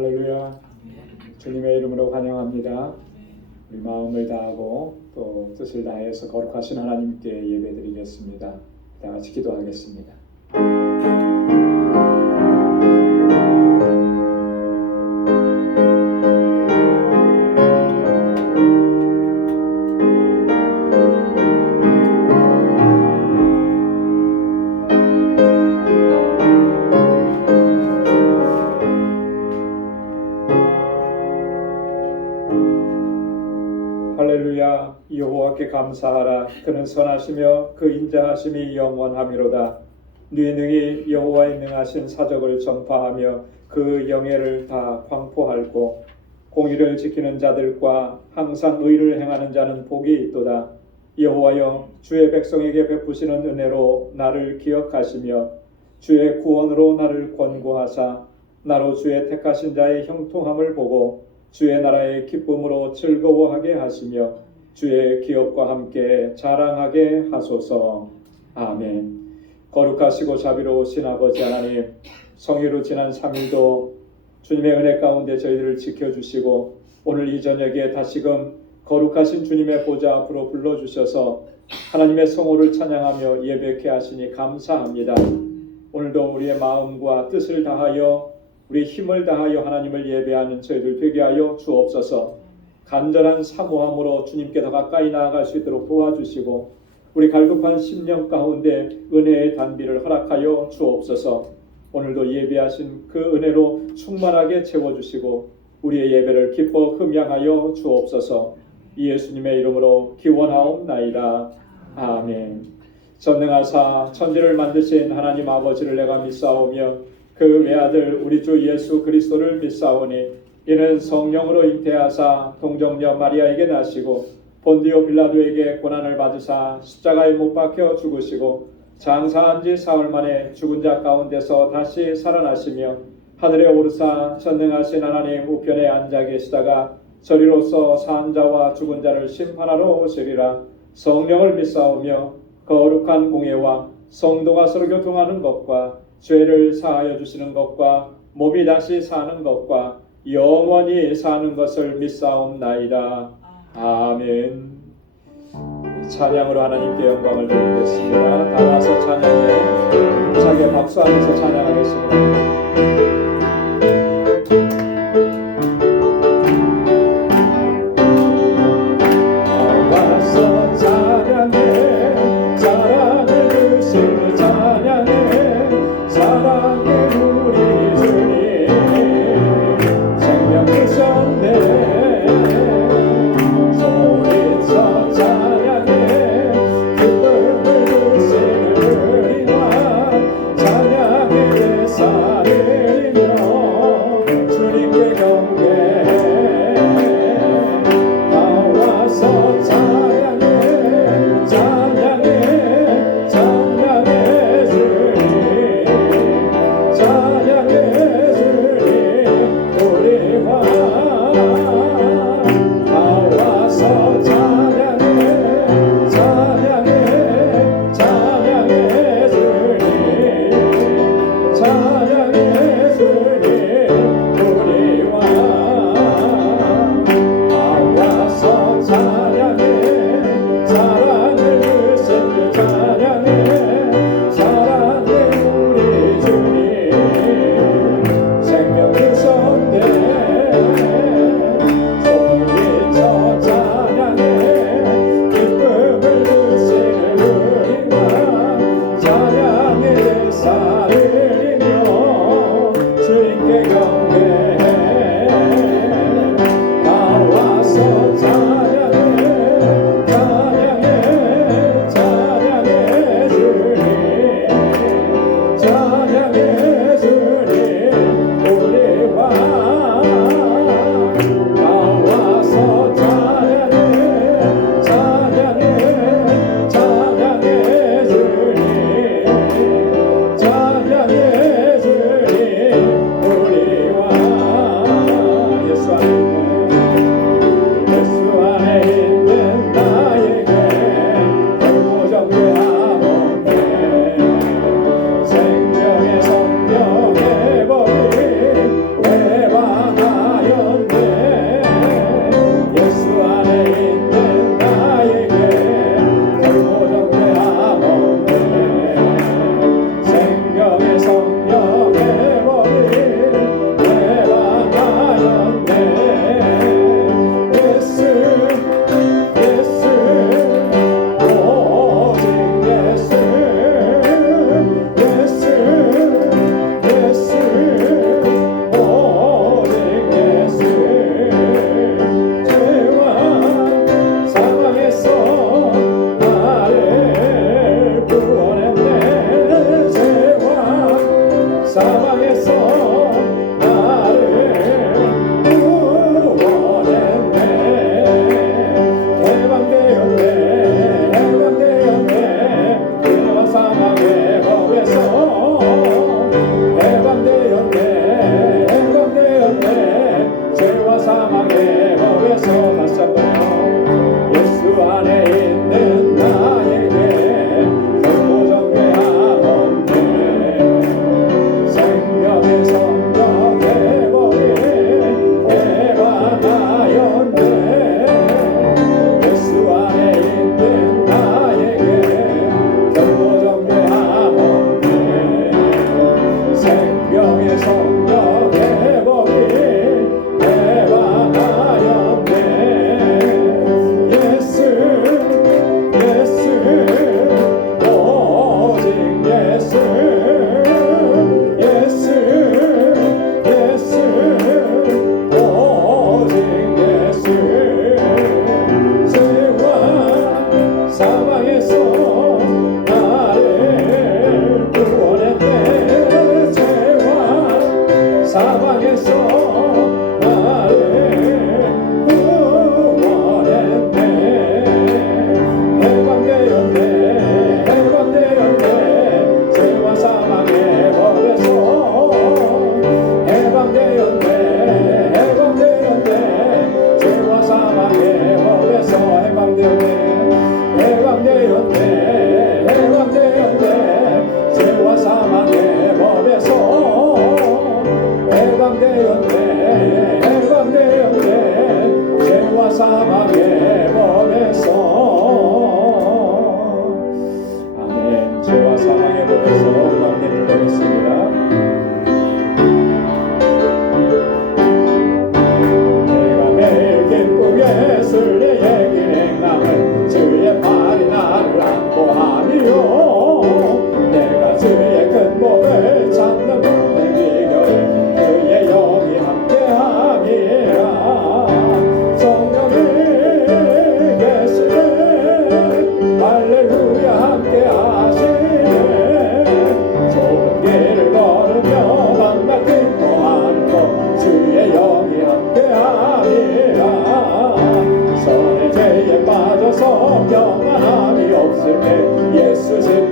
할렐루야. 주님의 이름으로 환영합니다. 우리 마음을 다하고 또 뜻을 다해서 거룩하신 하나님께 예배드리겠습니다. 다 같이 기도하겠습니다. 할렐루야. 여호와께 감사하라. 그는 선하시며 그 인자하심이 영원하미로다. 네 능히 여호와의 능하신 사적을 전파하며 그 영예를 다 광포할고 공의를 지키는 자들과 항상 의를 행하는 자는 복이 있도다. 여호와여, 주의 백성에게 베푸시는 은혜로 나를 기억하시며 주의 구원으로 나를 권고하사 나로 주의 택하신 자의 형통함을 보고 주의 나라의 기쁨으로 즐거워하게 하시며 주의 기업과 함께 자랑하게 하소서. 아멘. 거룩하시고 자비로우신 아버지 하나님, 성회로 지난 3일도 주님의 은혜 가운데 저희들을 지켜주시고 오늘 이 저녁에 다시금 거룩하신 주님의 보좌 앞으로 불러주셔서 하나님의 성호를 찬양하며 예배케 하시니 감사합니다. 오늘도 우리의 마음과 뜻을 다하여 우리 힘을 다하여 하나님을 예배하는 저희들 되게 하여 주옵소서. 간절한 사모함으로 주님께 더 가까이 나아갈 수 있도록 도와주시고 우리 갈급한 심령 가운데 은혜의 단비를 허락하여 주옵소서. 오늘도 예배하신 그 은혜로 충만하게 채워주시고 우리의 예배를 기뻐 흠양하여 주옵소서. 예수님의 이름으로 기원하옵나이다. 아멘. 전능하사 천지를 만드신 하나님 아버지를 내가 믿사오며 그 외아들 우리 주 예수 그리스도를 믿사오니 이는 성령으로 잉태하사 동정녀 마리아에게 나시고 본디오 빌라도에게 고난을 받으사 십자가에 못 박혀 죽으시고 장사한 지 사흘 만에 죽은 자 가운데서 다시 살아나시며 하늘에 오르사 전능하신 하나님 우편에 앉아 계시다가 저리로서 산 자와 죽은 자를 심판하러 오시리라. 성령을 믿사오며 거룩한 공예와 성도가 서로 교통하는 것과 죄를 사하여 주시는 것과 몸이 다시 사는 것과 영원히 사는 것을 믿사옵나이다. 아멘. 찬양으로 하나님께 영광을 드리겠습니다. 다 와서 찬양에 힘차게 박수하면서 찬양하겠습니다.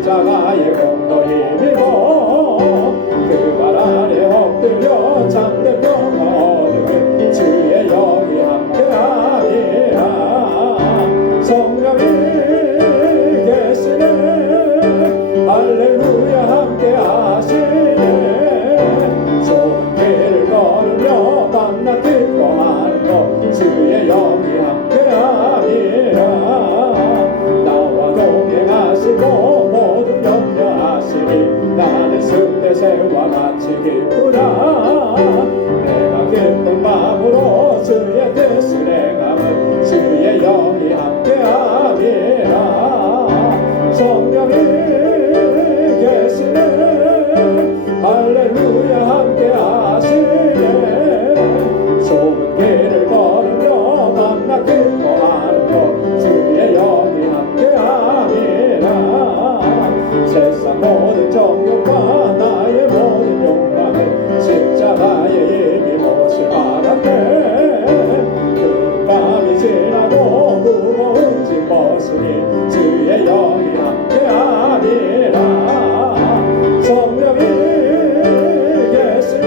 십자가의 공로 힘입어 그 발 아래 엎드려 참된 평화 얻으면 주의 영이 함께하리라. 성령이 계시네 할렐루야 함께하시네. 좋은 길을 걸으며 밤낮 기뻐하는 것 주의 영이 함께하리라. 나와 동행하시고 모든 염려하시니 나는 숲에새와 같이 기쁘다. 내가 기쁜 마음으로 주의 뜻을 행하면 주의 영이 함께하리라. 성령이 계시네 할렐루야 함께하시네. 좁은 길을 걸으며 밤낮 기뻐하는 것 주의 영이 함께하리라. 세상 모든 정욕과 나의 모든 욕망은 십자가에 이미 못을 박았네. 그 밤이 지나고 무거운 짐 벗으니 주의 영이 함께하리라. 성령이 계시네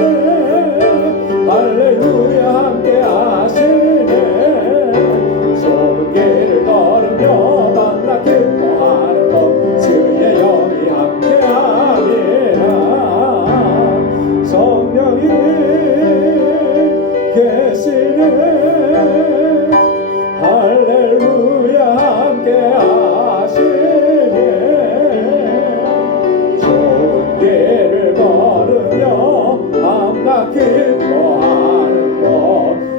할렐루야 함께하시네. 좁은 길을 걸으며 밤낮 기뻐하는 것 주의 영이 함께하리라. 성령이 계시네 할렐루야 함께하시네. 좁은 길을 걸으며 밤낮 기뻐하는 것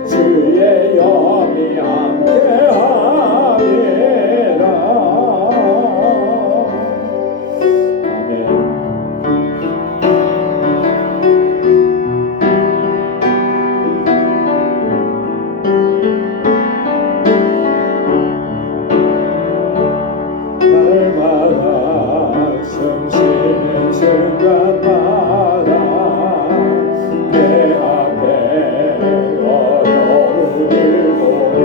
주의 영이 함께하리라. 아멘. 날마다 숨쉬는 순간마다 내 앞에 어려운 일 보내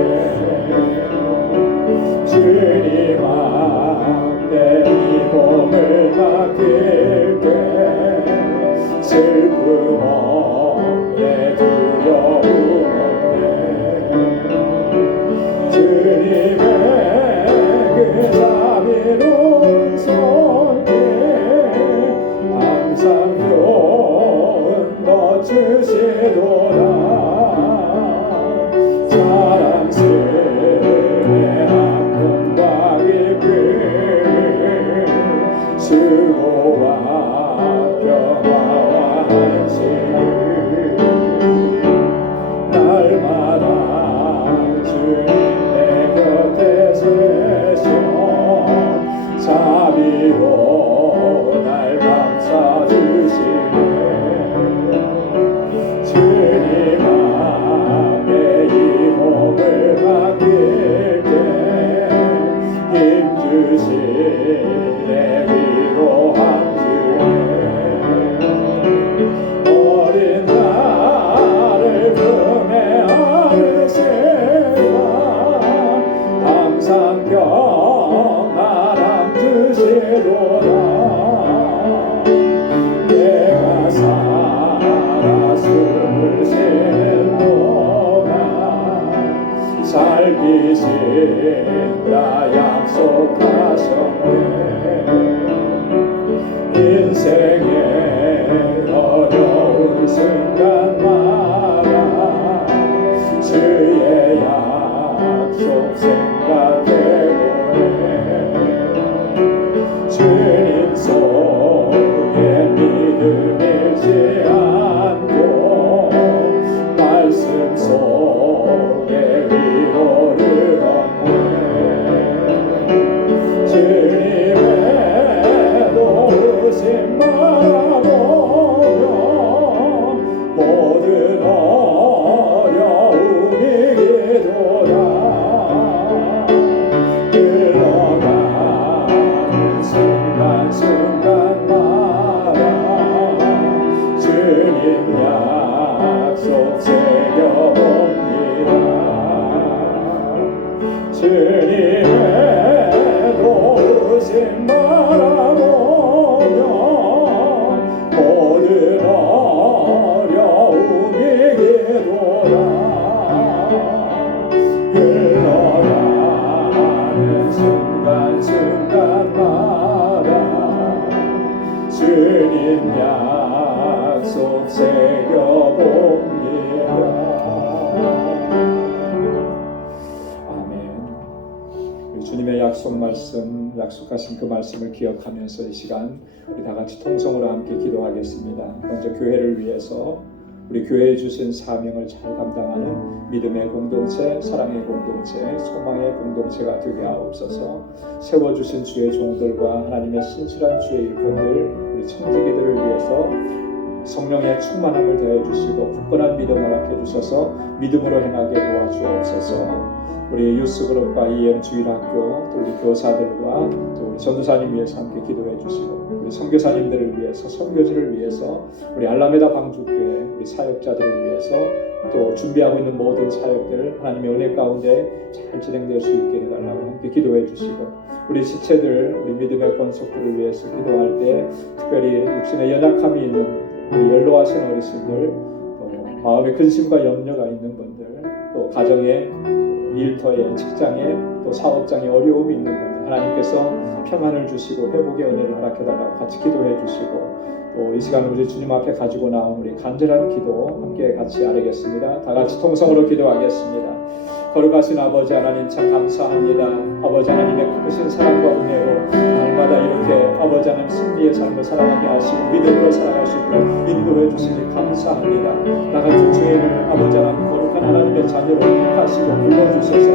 주님 앞에 이 몸을 맡길게. 슬픔 없네 두려움 없네. 주님의 그 자비로운 손길 항상 좋은 것 주시도다. 사랑스레 아픔과 기쁨 수고와 평화와 안식을 날마다 주님 내 곁에 세셔 자비로 날 감싸주시네. 주님 앞에 이 몸을 맡길게. 힘주시네 위로함 주네. 어린 나를 품에 안으시라. 항상 평안함 주시도다. 내가 살아 숨을 쉬는 동안 살기신다 약속하셨네. 인생의 어려운 순간마다 주의 약속 생각해보네. 주님 속에 믿음 잃지 않고 말씀 속에 위로를 얻네. 주님의 도우심 바라보며 모든 어려움 이기도다. 흘러가는 순간순간마다 주님 약속 새겨봅니다. 주님의 도우심 바라보 우리 주님의 약속 말씀, 약속하신 그 말씀을 기억하면서 이 시간 우리 다 같이 통성으로 함께 기도하겠습니다. 먼저 교회를 위해서 우리 교회에 주신 사명을 잘 감당하는 믿음의 공동체, 사랑의 공동체, 소망의 공동체가 되게 하옵소서. 세워주신 주의 종들과 하나님의 신실한 주의 일꾼들, 우리 청지기들을 위해서 성령의 충만함을 더해 주시고 굳건한 믿음을 허락해 주셔서 믿음으로 행하게 도와주옵소서. 우리 유스그룹과 EM 주일학교, 또 우리 교사들과 또 우리 전도사님 위해서 함께 기도해 주시고, 우리 선교사님들을 위해서, 선교지를 위해서, 우리 알라메다 방주교회 우리 사역자들을 위해서, 또 준비하고 있는 모든 사역들 하나님의 은혜 가운데 잘 진행될 수 있게 해달라고 함께 기도해 주시고, 우리 지체들, 우리 믿음의 권속들을 위해서 기도할 때 특별히 육신의 연약함이 있는 우리 연로하신 어르신들, 또 마음의 근심과 염려가 있는 분들, 또 가정에, 일터에, 직장에, 또 사업장에 어려움이 있는 분들 하나님께서 평안을 주시고 회복의 은혜를 허락해달라고 같이 기도해 주시고, 또 이 시간 우리 주님 앞에 가지고 나온 우리 간절한 기도 함께 같이 아뢰겠습니다. 다 같이 통성으로 기도하겠습니다. 거룩하신 아버지 하나님 참 감사합니다. 아버지 하나님의 크신 사랑과 은혜로 날마다 이렇게 아버지 하나님 승리의 삶을 살아가게 하시고 믿음으로 살아갈 수 있도록 인도해 주시니 감사합니다. 나 같은 죄인을 아버지 하나님 거룩한 하나님의 자녀로 택하시고 불러주셔서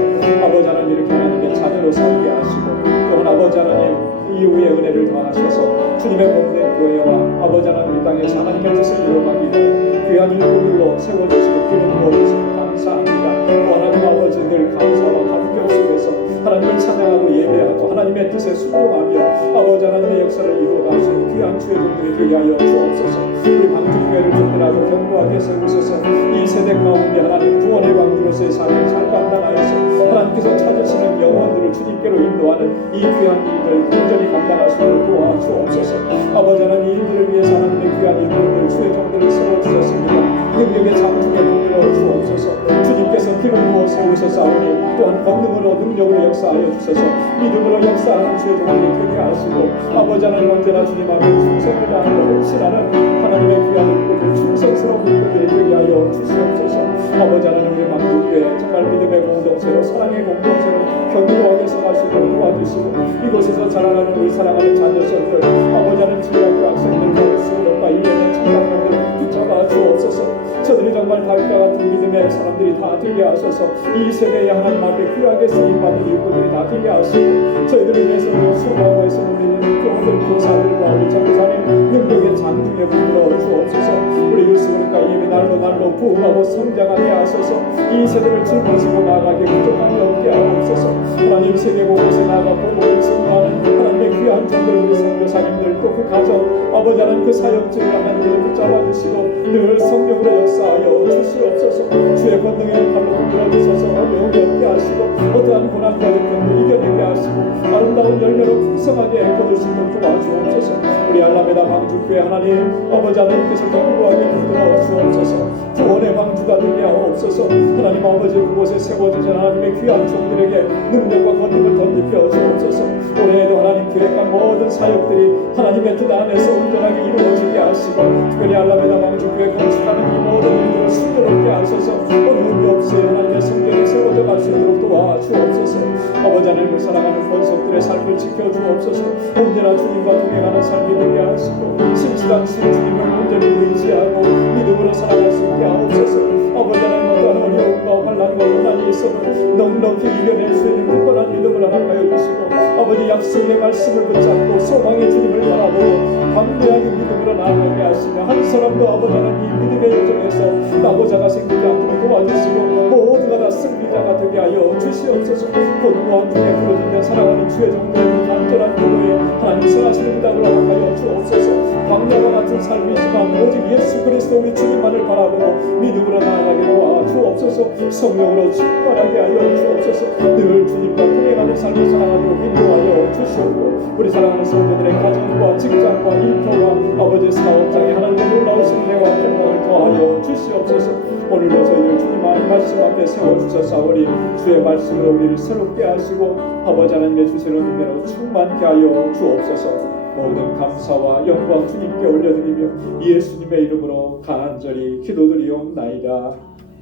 아버지 하나님 이렇게 하나님의 자녀로 살게 하시고, 또한 아버지 하나님 이후의 은혜를 더하셔서 주님의 몸된 교회와 아버지 하나님 이 땅에서 하나님의 뜻을 이루어가기 위해 귀한 일꾼들로 세워주시고 기름 부어주시고 감사합니다. 또 하나님 아버지 늘 감사와 감격 속에서 하나님을 찬양하고 예배하고 하나님의 뜻에 순종하며 아버지 하나님의 역사를 이루어가시는 귀한 주의 종들이 되게 하여 주옵소서. 우리 방주교회를 든든하고 견고하게 세우셔서 이 세대 가운데 하나님 구원의 방주로서의 삶을 잘 감당하여서 하나님께서 찾으시는 영혼들을 주님께로 인도하는 이 귀한 일을 온전히 감당할 수 있도록 도와주옵소서. 아버지 하나님 이 일들을 위해서 하나님의 귀한 일꾼들 주의 종들을 세워주셨습니다. 능력의 장중에 불러 주옵소서. 주님께서 기름 부어 세우셨사오니 또한 권능으로 능력으로 역사하여 주셔서 믿음으로 역사하는 주의 종들이 되게 하시고, 아버지 하나님 언제나 주님 앞에 충성을 다하고 헌신하는 하나님의 귀한 일꾼들, 충성스러운 일꾼들이 되게 하여 주시옵소서. 아버지 하나님 우리 방주교회 정말 믿음의 공동체로 사랑의 공동체로 견고하게 서갈 수 있도록 도와주시고, 이곳에서 자라나는 우리 사랑하는 자녀들을 아버지 하나님 주일학교 학생들, 수업과 1년의 청장님들 붙잡아 주옵소서. 저들이 정말 다윗과 같은 믿음의 사람들이 다 되게 하셔서 이 세대에 하나님 앞에 귀하게 쓰임받는 일꾼들이 다 되게 하시고, 저희들을 위해서 수고하고 있는 우리 교우들, 교사들과 우리 전도사님 능력의 장중에 불러 주옵소서. 우리 유스그룹과 예배 날로 부흥하고 성장하게 하셔서 이 세대를 짊어지고 나아가게 부족함이 없게 하옵소서. 하나님 세계 곳곳에 나아가 복음을 증거하는 하나님의 귀한 종들, 우리 선교사님들, 또 그 가정 아버지 하나님 그 사역지를 하나님께서 붙잡아 주시고 늘 성령으로 역사하여 주시옵소서. 주의 권능의 발로 흔들어 주셔서 어려움이 없게 하시고 어떠한 고난과 역경도 이겨내게 하시고 아름다운 열매로 풍성하게 거둘 수 있도록 도와주옵소서. 우리 알라메다 방주교회 하나님 아버지 하나님께서 견고하게 흔들어 주옵소서. 구원의 방주가 되게 하옵소서. 하나님 아버지 그곳에 세워주신 하나님의 귀한 종들에게 능력과 권능을 덧입혀 주옵소서. 올해에도 하나님 계획한 모든 사역들이 하나님의 뜻 안에서 온전하게 이루어지게 하시고, 특별히 알라메다 방주교회 건축하는 이 모든 일들을 순조롭게 하셔서 어려움이 없이 하나님의 성전이 세워져 갈 수 있도록 도와주옵소서. 아버지 하나님을 사랑하는 권속들의 삶을 지켜주옵소서. 언제나 주님과 동행하는 삶이 되게 하시고 신실한 주님을 온전히 의지하고 믿음으로 살아갈 수 있게 하옵소서. 아버지 하나님 어떠한 어려움과 환난과 고난이 있어도 넉넉히 이겨낼 수 있는 굳건한 믿음을 허락하여 주시고, 아버지 약속의 말씀을 붙잡고 소망의 주님을 바라보고 담대하게 믿음으로 나아가게 하시며 한 사람도 아버지 하나님 이 믿음의 여정에서 나고자가 생기지 않도록 도와주시고 모두가 다 승리자가 되게 하여 주시옵소서. 고등과 중에 부러진 사랑하는 주의 종들의 간절한 기도에 하나님 선하시는 믿음을 허락하여 주옵소서. 광야와 같은 삶이지만 오직 예수 그리스도 우리 주님만을 바라보고 믿음으로 나아가게 도와주옵소서. 성령으로 충만하게 하여 주옵소서. 늘 주님과 동행하는 삶을 살아가도록 인도하여 주시옵고, 우리 사랑하는 성도들의 가정과 직장과 일터와 아버지 사업장에 하나님의 놀라우신 은혜와 평강을 더하여 주시옵소서. 오늘도 저희를 주님 말씀 앞에 세워주셔서오니 주의 말씀으로 우리를 새롭게 하시고 아버지 하나님의 주시는 은혜로 충만케 하여 주옵소서. 모든 감사와 영광 주님께 올려드리며 예수님의 이름으로 간절히 기도드리옵나이다.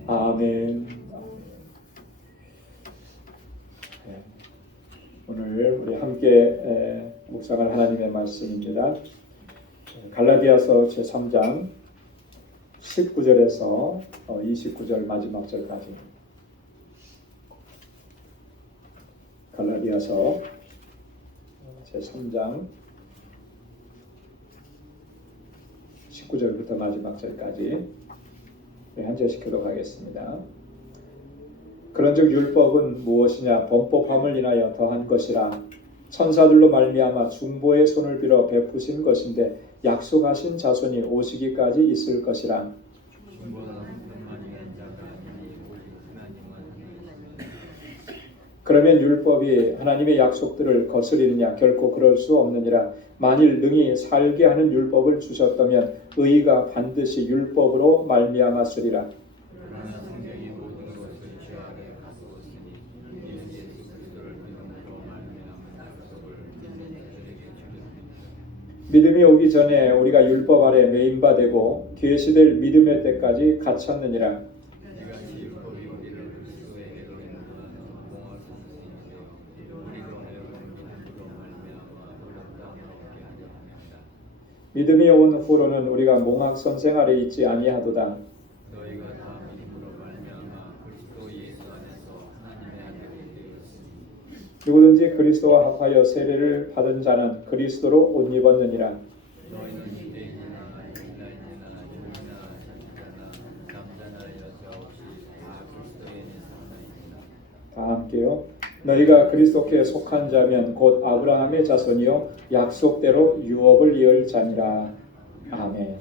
아멘. 오늘 우리 함께 묵상할 하나님의 말씀입니다. 갈라디아서 제3장 19절에서 29절 마지막 절까지. 갈라디아서 제3장 19절부터 마지막 절까지 한 절씩 교독하겠습니다. 그런즉 율법은 무엇이냐? 범법함을 인하여 더한 것이라. 천사들로 말미암아 중보의 손을 빌어 베푸신 것인데 약속하신 자손이 오시기까지 있을 것이라. 그러면 율법이 하나님의 약속들을 거스리느냐? 결코 그럴 수 없느니라. 만일 능히 살게 하는 율법을 주셨다면 의가 반드시 율법으로 말미암았으리라. 믿음이 오기 전에 우리가 율법 아래 매인 바 되고 계시될 믿음의 때까지 갇혔느니라. 믿음이 온 후로는 우리가 몽학선 생활에 있지 아니하도다. 누구든지 그리스도와 합하여 세례를 받은 자는 그리스도로 옷 입었느니라. 다 함께요. 너희가 그리스도께 속한 자면 곧 아브라함의 자손이요 약속대로 유업을 이을 자니라. 아멘.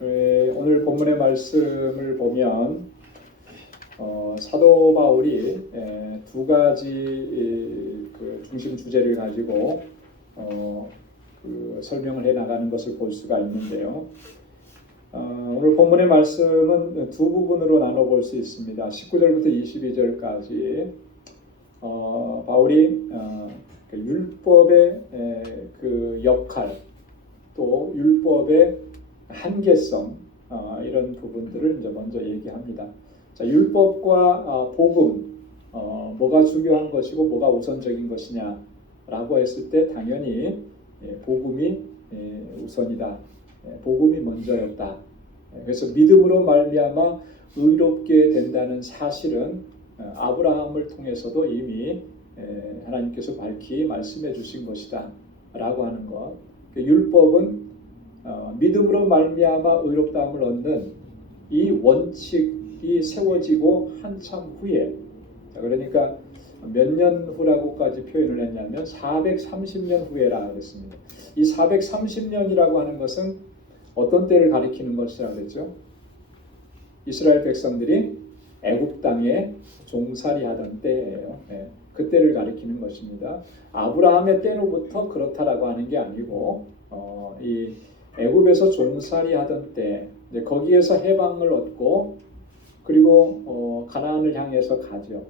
오늘 본문의 말씀을 보면 사도 바울이 두 가지 그 중심 주제를 가지고 그 설명을 해 나가는 것을 볼 수가 있는데요. 오늘 본문의 말씀은 두 부분으로 나눠볼 수 있습니다. 19절부터 22절까지 바울이 그 율법의 그 역할 또 율법의 한계성 이런 부분들을 이제 먼저 얘기합니다. 자, 율법과 복음 뭐가 중요한 것이고 뭐가 우선적인 것이냐라고 했을 때 당연히 복음이 우선이다. 복음이 먼저였다. 그래서 믿음으로 말미암아 의롭게 된다는 사실은 아브라함을 통해서도 이미 하나님께서 밝히 말씀해 주신 것이다 라고 하는 것. 율법은 믿음으로 말미암아 의롭다함을 얻는 이 원칙이 세워지고 한참 후에, 그러니까 몇 년 후라고까지 표현을 했냐면 430년 후에라 그랬습니다. 이 430년이라고 하는 것은 어떤 때를 가리키는 것이라고 그랬죠? 이스라엘 백성들이 애굽 땅에 종살이 하던 때예요. 그때를 가리키는 것입니다. 아브라함의 때로부터 그렇다라고 하는 게 아니고 이 애굽에서 종살이 하던 때 거기에서 해방을 얻고 그리고 가나안을 향해서 가죠.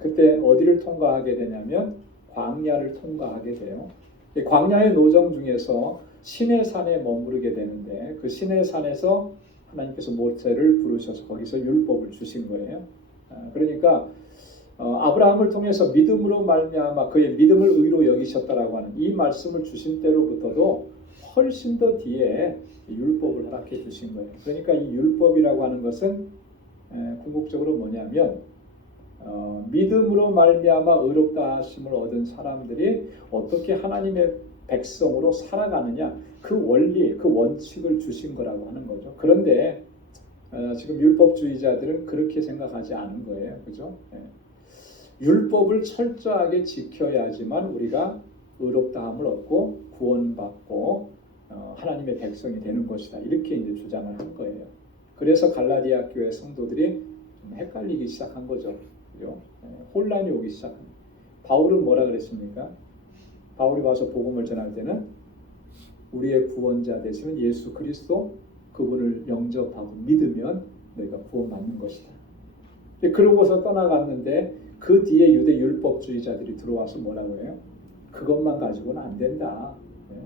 그때 어디를 통과하게 되냐면 광야를 통과하게 돼요. 광야의 노정 중에서 시내산에 머무르게 되는데 그 시내산에서 하나님께서 모세를 부르셔서 거기서 율법을 주신 거예요. 그러니까 아브라함을 통해서 믿음으로 말미암아 그의 믿음을 의로 여기셨다라고 하는 이 말씀을 주신 때로부터도 훨씬 더 뒤에 율법을 허락해 주신 거예요. 그러니까 이 율법이라고 하는 것은 궁극적으로 뭐냐면 믿음으로 말미암아 의롭다 하심을 얻은 사람들이 어떻게 하나님의 백성으로 살아가느냐 그 원리, 그 원칙을 주신 거라고 하는 거죠. 그런데 지금 율법주의자들은 그렇게 생각하지 않은 거예요. 그죠? 율법을 철저하게 지켜야지만 우리가 의롭다함을 얻고 구원받고 하나님의 백성이 되는 것이다. 이렇게 이제 주장을 한 거예요. 그래서 갈라디아 교회 성도들이 좀 헷갈리기 시작한 거죠. 그죠? 혼란이 오기 시작합니다. 바울은 뭐라 그랬습니까? 바울이 와서 복음을 전할 때는 우리의 구원자 되시는 예수 그리스도 그분을 영접하고 믿으면 너희가 구원받는 것이다. 그러고서 떠나갔는데 그 뒤에 유대 율법주의자들이 들어와서 뭐라고 해요? 그것만 가지고는 안 된다.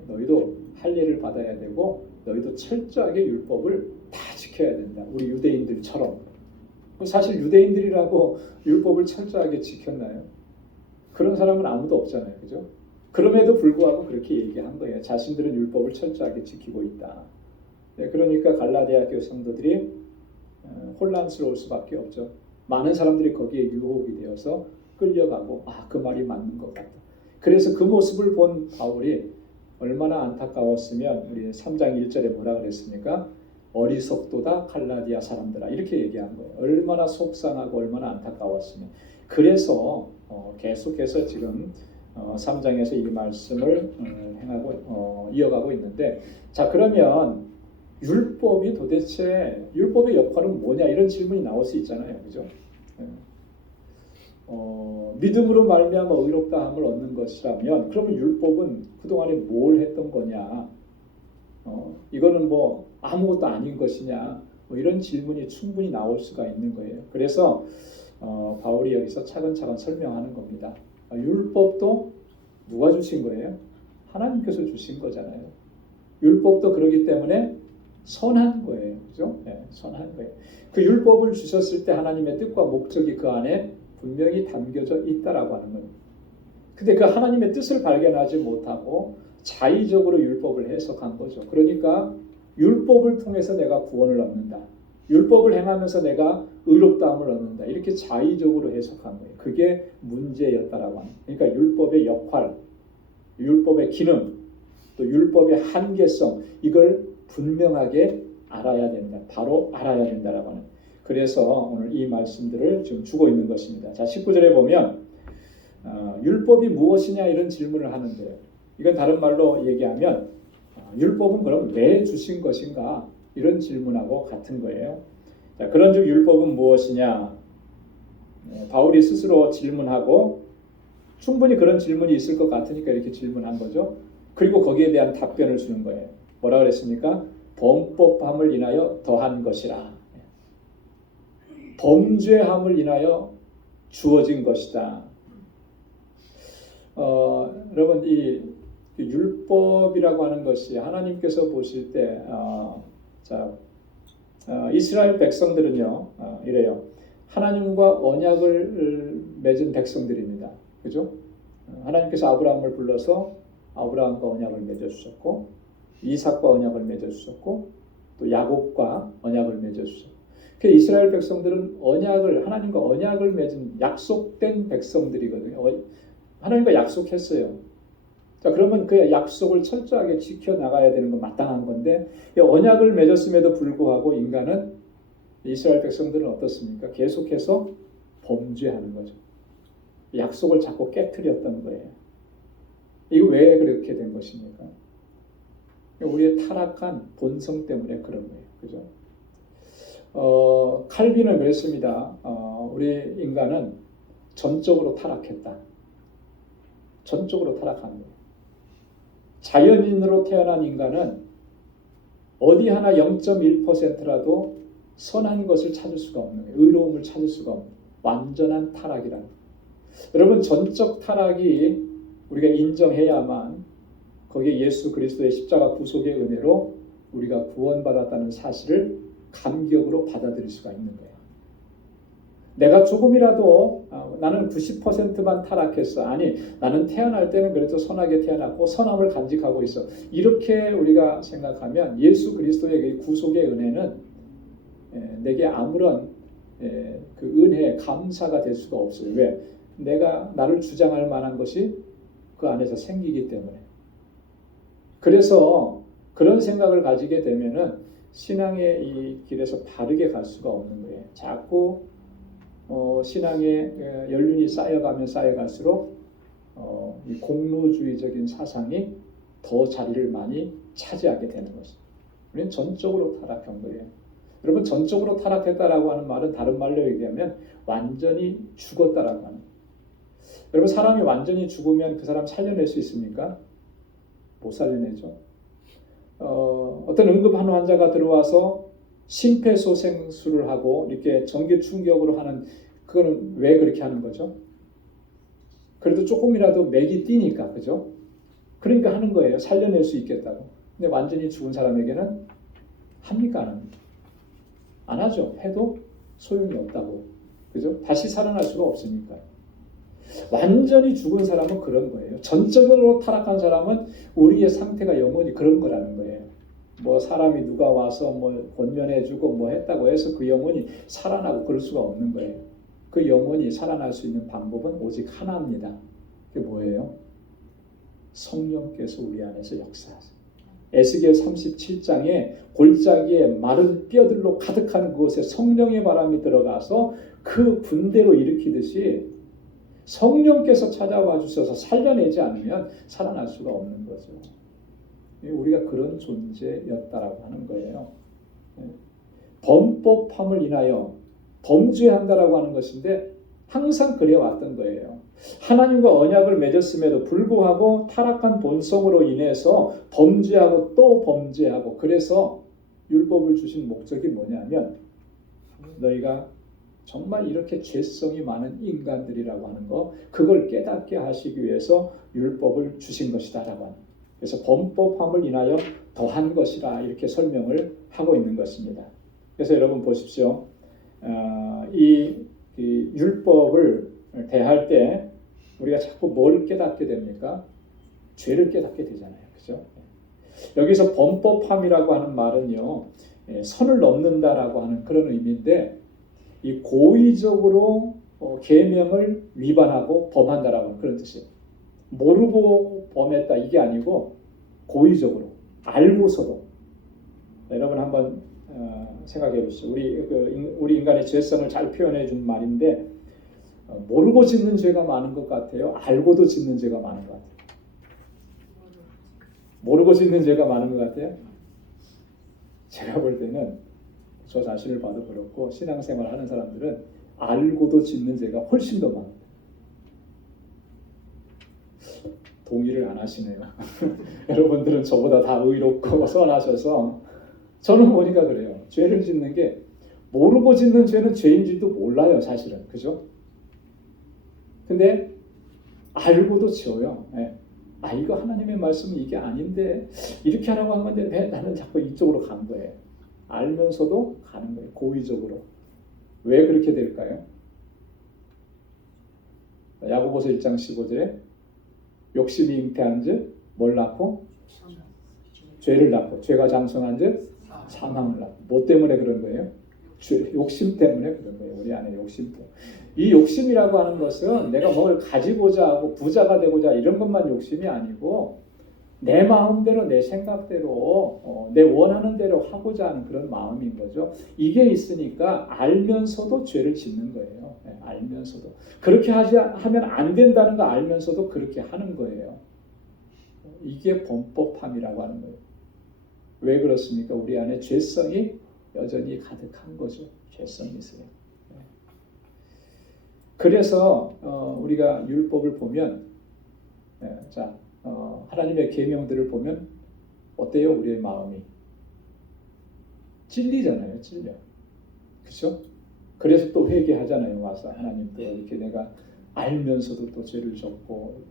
너희도 할례를 받아야 되고 너희도 철저하게 율법을 다 지켜야 된다. 우리 유대인들처럼. 사실 유대인들이라고 율법을 철저하게 지켰나요? 그런 사람은 아무도 없잖아요. 그죠? 그럼에도 불구하고 그렇게 얘기한 거예요. 자신들은 율법을 철저하게 지키고 있다. 네, 그러니까 갈라디아 교회 성도들이 혼란스러울 수밖에 없죠. 많은 사람들이 거기에 유혹이 되어서 끌려가고 그 말이 맞는 것 같다. 그래서 그 모습을 본 바울이 얼마나 안타까웠으면 우리 3장 1절에 뭐라 그랬습니까? 어리석도다 갈라디아 사람들아, 이렇게 얘기한 거예요. 얼마나 속상하고 얼마나 안타까웠으면. 그래서 계속해서 지금 3장에서 이 말씀을 이어가고 있는데, 자, 그러면 율법이 도대체 율법의 역할은 뭐냐, 이런 질문이 나올 수 있잖아요. 그죠? 믿음으로 말미암아 의롭다함을 얻는 것이라면 그러면 율법은 그동안에 뭘 했던 거냐, 이거는 뭐 아무것도 아닌 것이냐, 뭐 이런 질문이 충분히 나올 수가 있는 거예요. 그래서 바울이 여기서 차근차근 설명하는 겁니다. 율법도 누가 주신 거예요? 하나님께서 주신 거잖아요. 율법도 그러기 때문에 선한 거예요. 그죠? 네, 선한 거예요. 그 율법을 주셨을 때 하나님의 뜻과 목적이 그 안에 분명히 담겨져 있다라고 하는 거예요. 근데 그 하나님의 뜻을 발견하지 못하고 자의적으로 율법을 해석한 거죠. 그러니까 율법을 통해서 내가 구원을 얻는다, 율법을 행하면서 내가 의롭다함을 얻는다, 이렇게 자의적으로 해석한 거예요. 그게 문제였다라고 합니다. 그러니까 율법의 역할, 율법의 기능, 또 율법의 한계성, 이걸 분명하게 알아야 된다. 바로 알아야 된다라고 하는. 그래서 오늘 이 말씀들을 지금 주고 있는 것입니다. 자, 19절에 보면 율법이 무엇이냐 이런 질문을 하는데, 이건 다른 말로 얘기하면 율법은 그럼 왜 주신 것인가, 이런 질문하고 같은 거예요. 자, 그런즉 율법은 무엇이냐? 바울이 스스로 질문하고 충분히 그런 질문이 있을 것 같으니까 이렇게 질문한 거죠. 그리고 거기에 대한 답변을 주는 거예요. 뭐라 그랬습니까? 범법함을 인하여 더한 것이라. 범죄함을 인하여 주어진 것이다. 여러분, 이 율법이라고 하는 것이 하나님께서 보실 때 이스라엘 백성들은요, 이래요. 하나님과 언약을 맺은 백성들입니다. 그죠? 하나님께서 아브라함을 불러서 아브라함과 언약을 맺어주셨고, 이삭과 언약을 맺어주셨고, 또 야곱과 언약을 맺어주셨고, 그 이스라엘 백성들은 하나님과 언약을 맺은 약속된 백성들이거든요. 하나님과 약속했어요. 자, 그러면 그 약속을 철저하게 지켜나가야 되는 건 마땅한 건데, 언약을 맺었음에도 불구하고 인간은, 이스라엘 백성들은 어떻습니까? 계속해서 범죄하는 거죠. 약속을 자꾸 깨트렸던 거예요. 이거 왜 그렇게 된 것입니까? 우리의 타락한 본성 때문에 그런 거예요. 그죠? 칼빈은 그랬습니다. 우리 인간은 전적으로 타락했다. 전적으로 타락한 거예요. 자연인으로 태어난 인간은 어디 하나 0.1%라도 선한 것을 찾을 수가 없는 거예요. 의로움을 찾을 수가 없는 거예요. 완전한 타락이라는 거예요. 여러분, 전적 타락이 우리가 인정해야만 거기에 예수 그리스도의 십자가 구속의 은혜로 우리가 구원받았다는 사실을 감격으로 받아들일 수가 있는 거예요. 내가 조금이라도 나는 90%만 타락했어. 아니, 나는 태어날 때는 그래도 선하게 태어났고 선함을 간직하고 있어. 이렇게 우리가 생각하면 예수 그리스도의 구속의 은혜는 내게 아무런 그 은혜에 감사가 될 수가 없어요. 왜? 내가 나를 주장할 만한 것이 그 안에서 생기기 때문에. 그래서 그런 생각을 가지게 되면은 신앙의 이 길에서 바르게 갈 수가 없는 거예요. 자꾸 신앙의 연륜이 쌓여갈수록 이 공로주의적인 사상이 더 자리를 많이 차지하게 되는 것입니다. 우리는 전적으로 타락한 거예요. 여러분, 전적으로 타락했다라고 하는 말은 다른 말로 얘기하면 완전히 죽었다라고 하는 거예요. 여러분, 사람이 완전히 죽으면 그 사람 살려낼 수 있습니까? 못 살려내죠. 어떤 응급한 환자가 들어와서 심폐소생술을 하고 이렇게 전기 충격으로 하는, 그거는 왜 그렇게 하는 거죠? 그래도 조금이라도 맥이 뛰니까, 그죠? 그러니까 하는 거예요. 살려낼 수 있겠다고. 근데 완전히 죽은 사람에게는 합니까? 안 합니까? 안 하죠. 해도 소용이 없다고. 그죠? 다시 살아날 수가 없으니까. 완전히 죽은 사람은 그런 거예요. 전적으로 타락한 사람은 우리의 상태가 영원히 그런 거라는 거예요. 뭐 사람이 누가 와서 뭐 권면해주고 뭐 했다고 해서 그 영혼이 살아나고 그럴 수가 없는 거예요. 그 영혼이 살아날 수 있는 방법은 오직 하나입니다. 그게 뭐예요? 성령께서 우리 안에서 역사하세요. 에스겔 37장에 골짜기에 마른 뼈들로 가득한 그곳에 성령의 바람이 들어가서 그 분대로 일으키듯이 성령께서 찾아와 주셔서 살려내지 않으면 살아날 수가 없는 거죠. 우리가 그런 존재였다라고 하는 거예요. 범법함을 인하여 범죄한다라고 하는 것인데 항상 그래왔던 거예요. 하나님과 언약을 맺었음에도 불구하고 타락한 본성으로 인해서 범죄하고 또 범죄하고, 그래서 율법을 주신 목적이 뭐냐면 너희가 정말 이렇게 죄성이 많은 인간들이라고 하는 거, 그걸 깨닫게 하시기 위해서 율법을 주신 것이다라고 하는. 그래서 범법함을 인하여 더한 것이라 이렇게 설명을 하고 있는 것입니다. 그래서 여러분 보십시오. 이 율법을 대할 때 우리가 자꾸 뭘 깨닫게 됩니까? 죄를 깨닫게 되잖아요. 그죠? 여기서 범법함이라고 하는 말은요, 선을 넘는다라고 하는 그런 의미인데, 이 고의적으로 계명을 위반하고 범한다라고 하는 그런 뜻이에요. 모르고 범했다 이게 아니고 고의적으로 알고서도. 여러분 한번 생각해 보시죠. 우리 인간의 죄성을 잘 표현해 준 말인데, 모르고 짓는 죄가 많은 것 같아요? 알고도 짓는 죄가 많은 것 같아요? 모르고 짓는 죄가 많은 것 같아요? 제가 볼 때는 저 자신을 봐도 그렇고 신앙생활 하는 사람들은 알고도 짓는 죄가 훨씬 더 많아요. 동의를 안 하시네요. 여러분들은 저보다 다 의롭고 선하셔서, 저는 보니까 그래요. 죄를 짓는 게, 모르고 짓는 죄는 죄인지도 몰라요, 사실은. 그죠? 근데 알고도 지어요. 이거 하나님의 말씀은 이게 아닌데 이렇게 하라고 한 건데 왜 나는 자꾸 이쪽으로 간 거예요. 알면서도 가는 거예요. 고의적으로. 왜 그렇게 될까요? 야고보서 1장 15절에 욕심이 잉태한 즉 뭘 낳고? 죄를 낳고, 죄가 장성한 즉 사망을 낳고. 뭐 때문에 그런 거예요? 욕심 때문에 그런 거예요. 우리 안에 욕심 때문에. 이 욕심이라고 하는 것은 내가 뭘 가지고자 하고 부자가 되고자 이런 것만 욕심이 아니고, 내 마음대로 내 생각대로 내 원하는 대로 하고자 하는 그런 마음인 거죠. 이게 있으니까 알면서도 죄를 짓는 거예요. 알면서도. 그렇게 하면 안 된다는 거 알면서도 그렇게 하는 거예요. 이게 범법함이라고 하는 거예요. 왜 그렇습니까? 우리 안에 죄성이 여전히 가득한 거죠. 죄성이 있어요. 그래서 우리가 율법을 보면, 하나님의 계명들을 보면 어때요? 우리의 마음이 찔리잖아요. 찔려. 그렇죠? 그래서 또 회개하잖아요. 와서 하나님 또 이렇게 내가 알면서도 또 죄를 졌고,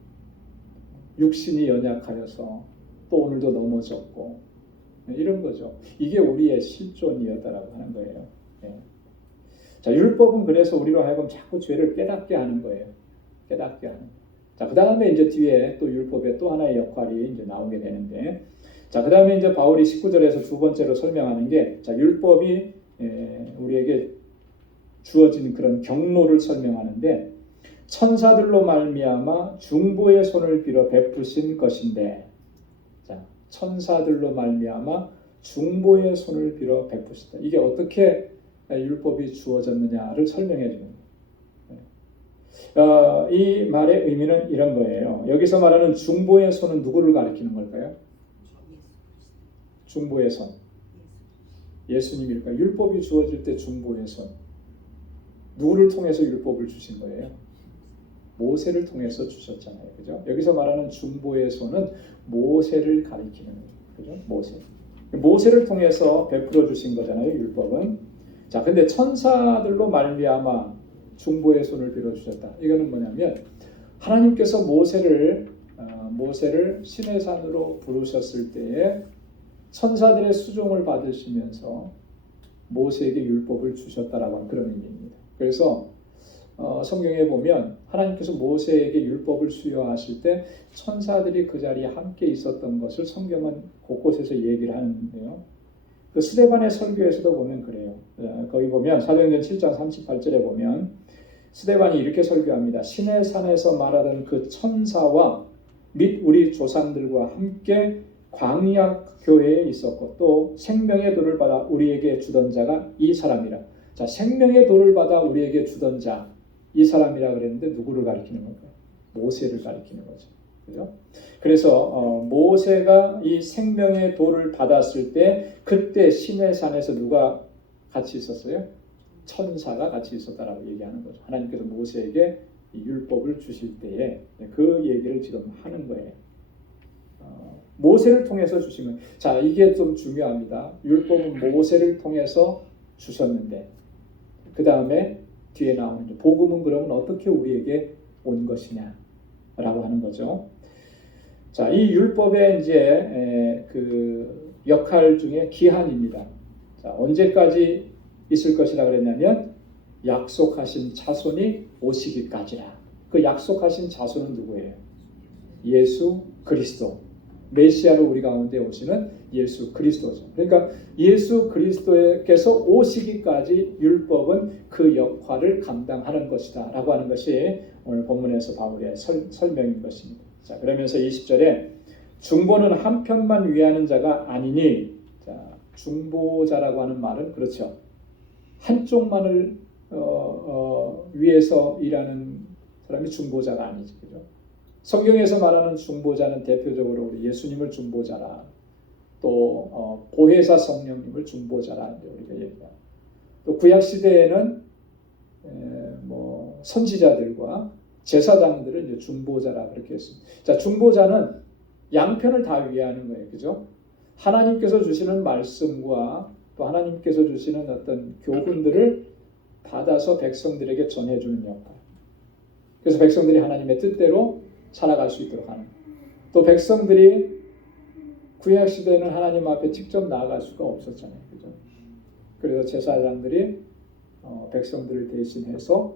육신이 연약하여서 또 오늘도 넘어졌고, 이런 거죠. 이게 우리의 실존이었다라고 하는 거예요. 자, 율법은 그래서 우리로 하여금 자꾸 죄를 깨닫게 하는 거예요. 깨닫게 하는. 자, 그 다음에 이제 뒤에 또 율법의 또 하나의 역할이 이제 나오게 되는데, 자, 그 다음에 이제 바울이 19절에서 두 번째로 설명하는 게, 자, 율법이 우리에게 주어진 그런 경로를 설명하는데, 천사들로 말미암아 중보의 손을 빌어 베푸신 것인데, 자, 천사들로 말미암아 중보의 손을 빌어 베푸시다. 이게 어떻게 율법이 주어졌느냐를 설명해 주는 거예요. 이 말의 의미는 이런 거예요. 여기서 말하는 중보의 손은 누구를 가리키는 걸까요? 중보의 손. 예수님일까요? 율법이 주어질 때 중보의 손. 누구를 통해서 율법을 주신 거예요? 모세를 통해서 주셨잖아요. 그죠? 여기서 말하는 중보의 손은 모세를 가리키는 거죠. 그죠? 모세를 통해서 베풀어 주신 거잖아요. 율법은. 자, 근데 천사들로 말미암아 중보의 손을 빌어 주셨다. 이거는 뭐냐면, 하나님께서 모세를 시내산으로 부르셨을 때에 천사들의 수종을 받으시면서 모세에게 율법을 주셨다라고 하는 그런 의미입니다. 그래서 성경에 보면 하나님께서 모세에게 율법을 수여하실 때 천사들이 그 자리에 함께 있었던 것을 성경은 곳곳에서 얘기를 하는데요. 그 스데반의 설교에서도 보면 그래요. 거기 보면 사도행전 7장 38절에 보면 스데반이 이렇게 설교합니다. 시내 산에서 말하던 그 천사와 및 우리 조상들과 함께 광야 교회에 있었고 또 생명의 돌을 받아 우리에게 주던 자가 이 사람이라. 자, 생명의 돌을 받아 우리에게 주던 자, 이 사람이라 그랬는데 누구를 가리키는 걸까요? 모세를 가리키는 거죠. 그죠? 그래서 모세가 이 생명의 돌을 받았을 때 그때 시내산에서 누가 같이 있었어요? 천사가 같이 있었다라고 얘기하는 거죠. 하나님께서 모세에게 이 율법을 주실 때에 그 얘기를 지금 하는 거예요. 모세를 통해서 주신 거예요. 자, 이게 좀 중요합니다. 율법은 모세를 통해서 주셨는데 그 다음에 뒤에 나오는 복음은 그러면 어떻게 우리에게 온 것이냐라고 하는 거죠. 자, 이 율법의 이제 그 역할 중에 기한입니다. 자, 언제까지 있을 것이라 그랬냐면 약속하신 자손이 오시기까지라. 그 약속하신 자손은 누구예요? 예수 그리스도. 메시아로 우리 가운데 오시는 예수 그리스도죠. 그러니까 예수 그리스도께서 오시기까지 율법은 그 역할을 감당하는 것이다 라고 하는 것이 오늘 본문에서 바울의 설명인 것입니다. 자, 그러면서 20절에 중보는 한편만 위하는 자가 아니니, 자, 중보자라고 하는 말은 그렇죠. 한쪽만을 위해서 일하는 사람이 중보자가 아니죠. 그죠? 성경에서 말하는 중보자는 대표적으로 우리 예수님을 중보자라, 또 보혜사 성령님을 중보자라 우리가 얘기합니다. 또 구약 시대에는 뭐 선지자들과 제사장들을 이제 중보자라 그렇게 했습니다. 자, 중보자는 양편을 다 위하는 거예요, 그죠? 하나님께서 주시는 말씀과 또 하나님께서 주시는 어떤 교훈들을 받아서 백성들에게 전해주는 역할. 그래서 백성들이 하나님의 뜻대로 살아갈 수 있도록 하는. 또 백성들이 구약 시대에는 하나님 앞에 직접 나아갈 수가 없었잖아요, 그죠? 그래서 제사장들이 백성들을 대신해서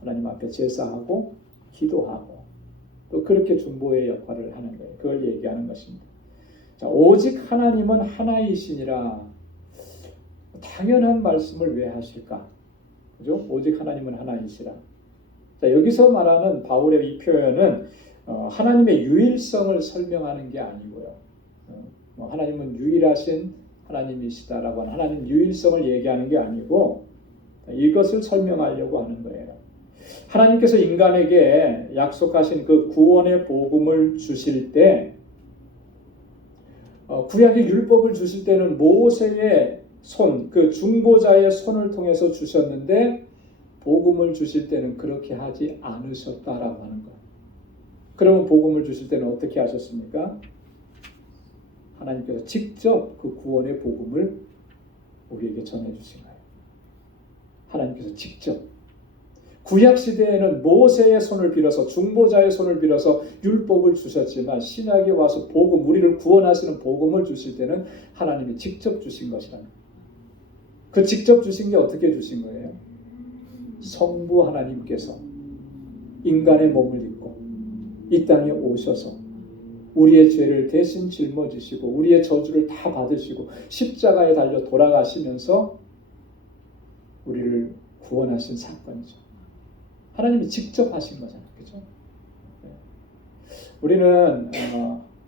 하나님 앞에 제사하고 기도하고 또 그렇게 중보의 역할을 하는 거예요. 그걸 얘기하는 것입니다. 자, 오직 하나님은 하나이시니라. 당연한 말씀을 왜 하실까? 그죠? 오직 하나님은 하나이시라. 자, 여기서 말하는 바울의 이 표현은 하나님의 유일성을 설명하는 게 아니고요. 하나님은 유일하신 하나님이시다라고 하는 하나님 유일성을 얘기하는 게 아니고 이것을 설명하려고 하는 거예요. 하나님께서 인간에게 약속하신 그 구원의 복음을 주실 때, 구약의 율법을 주실 때는 모세의 손, 그 중보자의 손을 통해서 주셨는데 복음을 주실 때는 그렇게 하지 않으셨다라고 하는 거예요. 그러면 복음을 주실 때는 어떻게 하셨습니까? 하나님께서 직접 그 구원의 복음을 우리에게 전해주신 거예요. 하나님께서 직접. 구약 시대에는 모세의 손을 빌어서 중보자의 손을 빌어서 율법을 주셨지만 신약에 와서 복음, 우리를 구원하시는 복음을 주실 때는 하나님이 직접 주신 것이라는 거예요. 그 직접 주신 게 어떻게 주신 거예요? 성부 하나님께서 인간의 몸을 입고 이 땅에 오셔서 우리의 죄를 대신 짊어지시고 우리의 저주를 다 받으시고 십자가에 달려 돌아가시면서 우리를 구원하신 사건이죠. 하나님이 직접 하신 거잖아요. 그렇죠? 우리는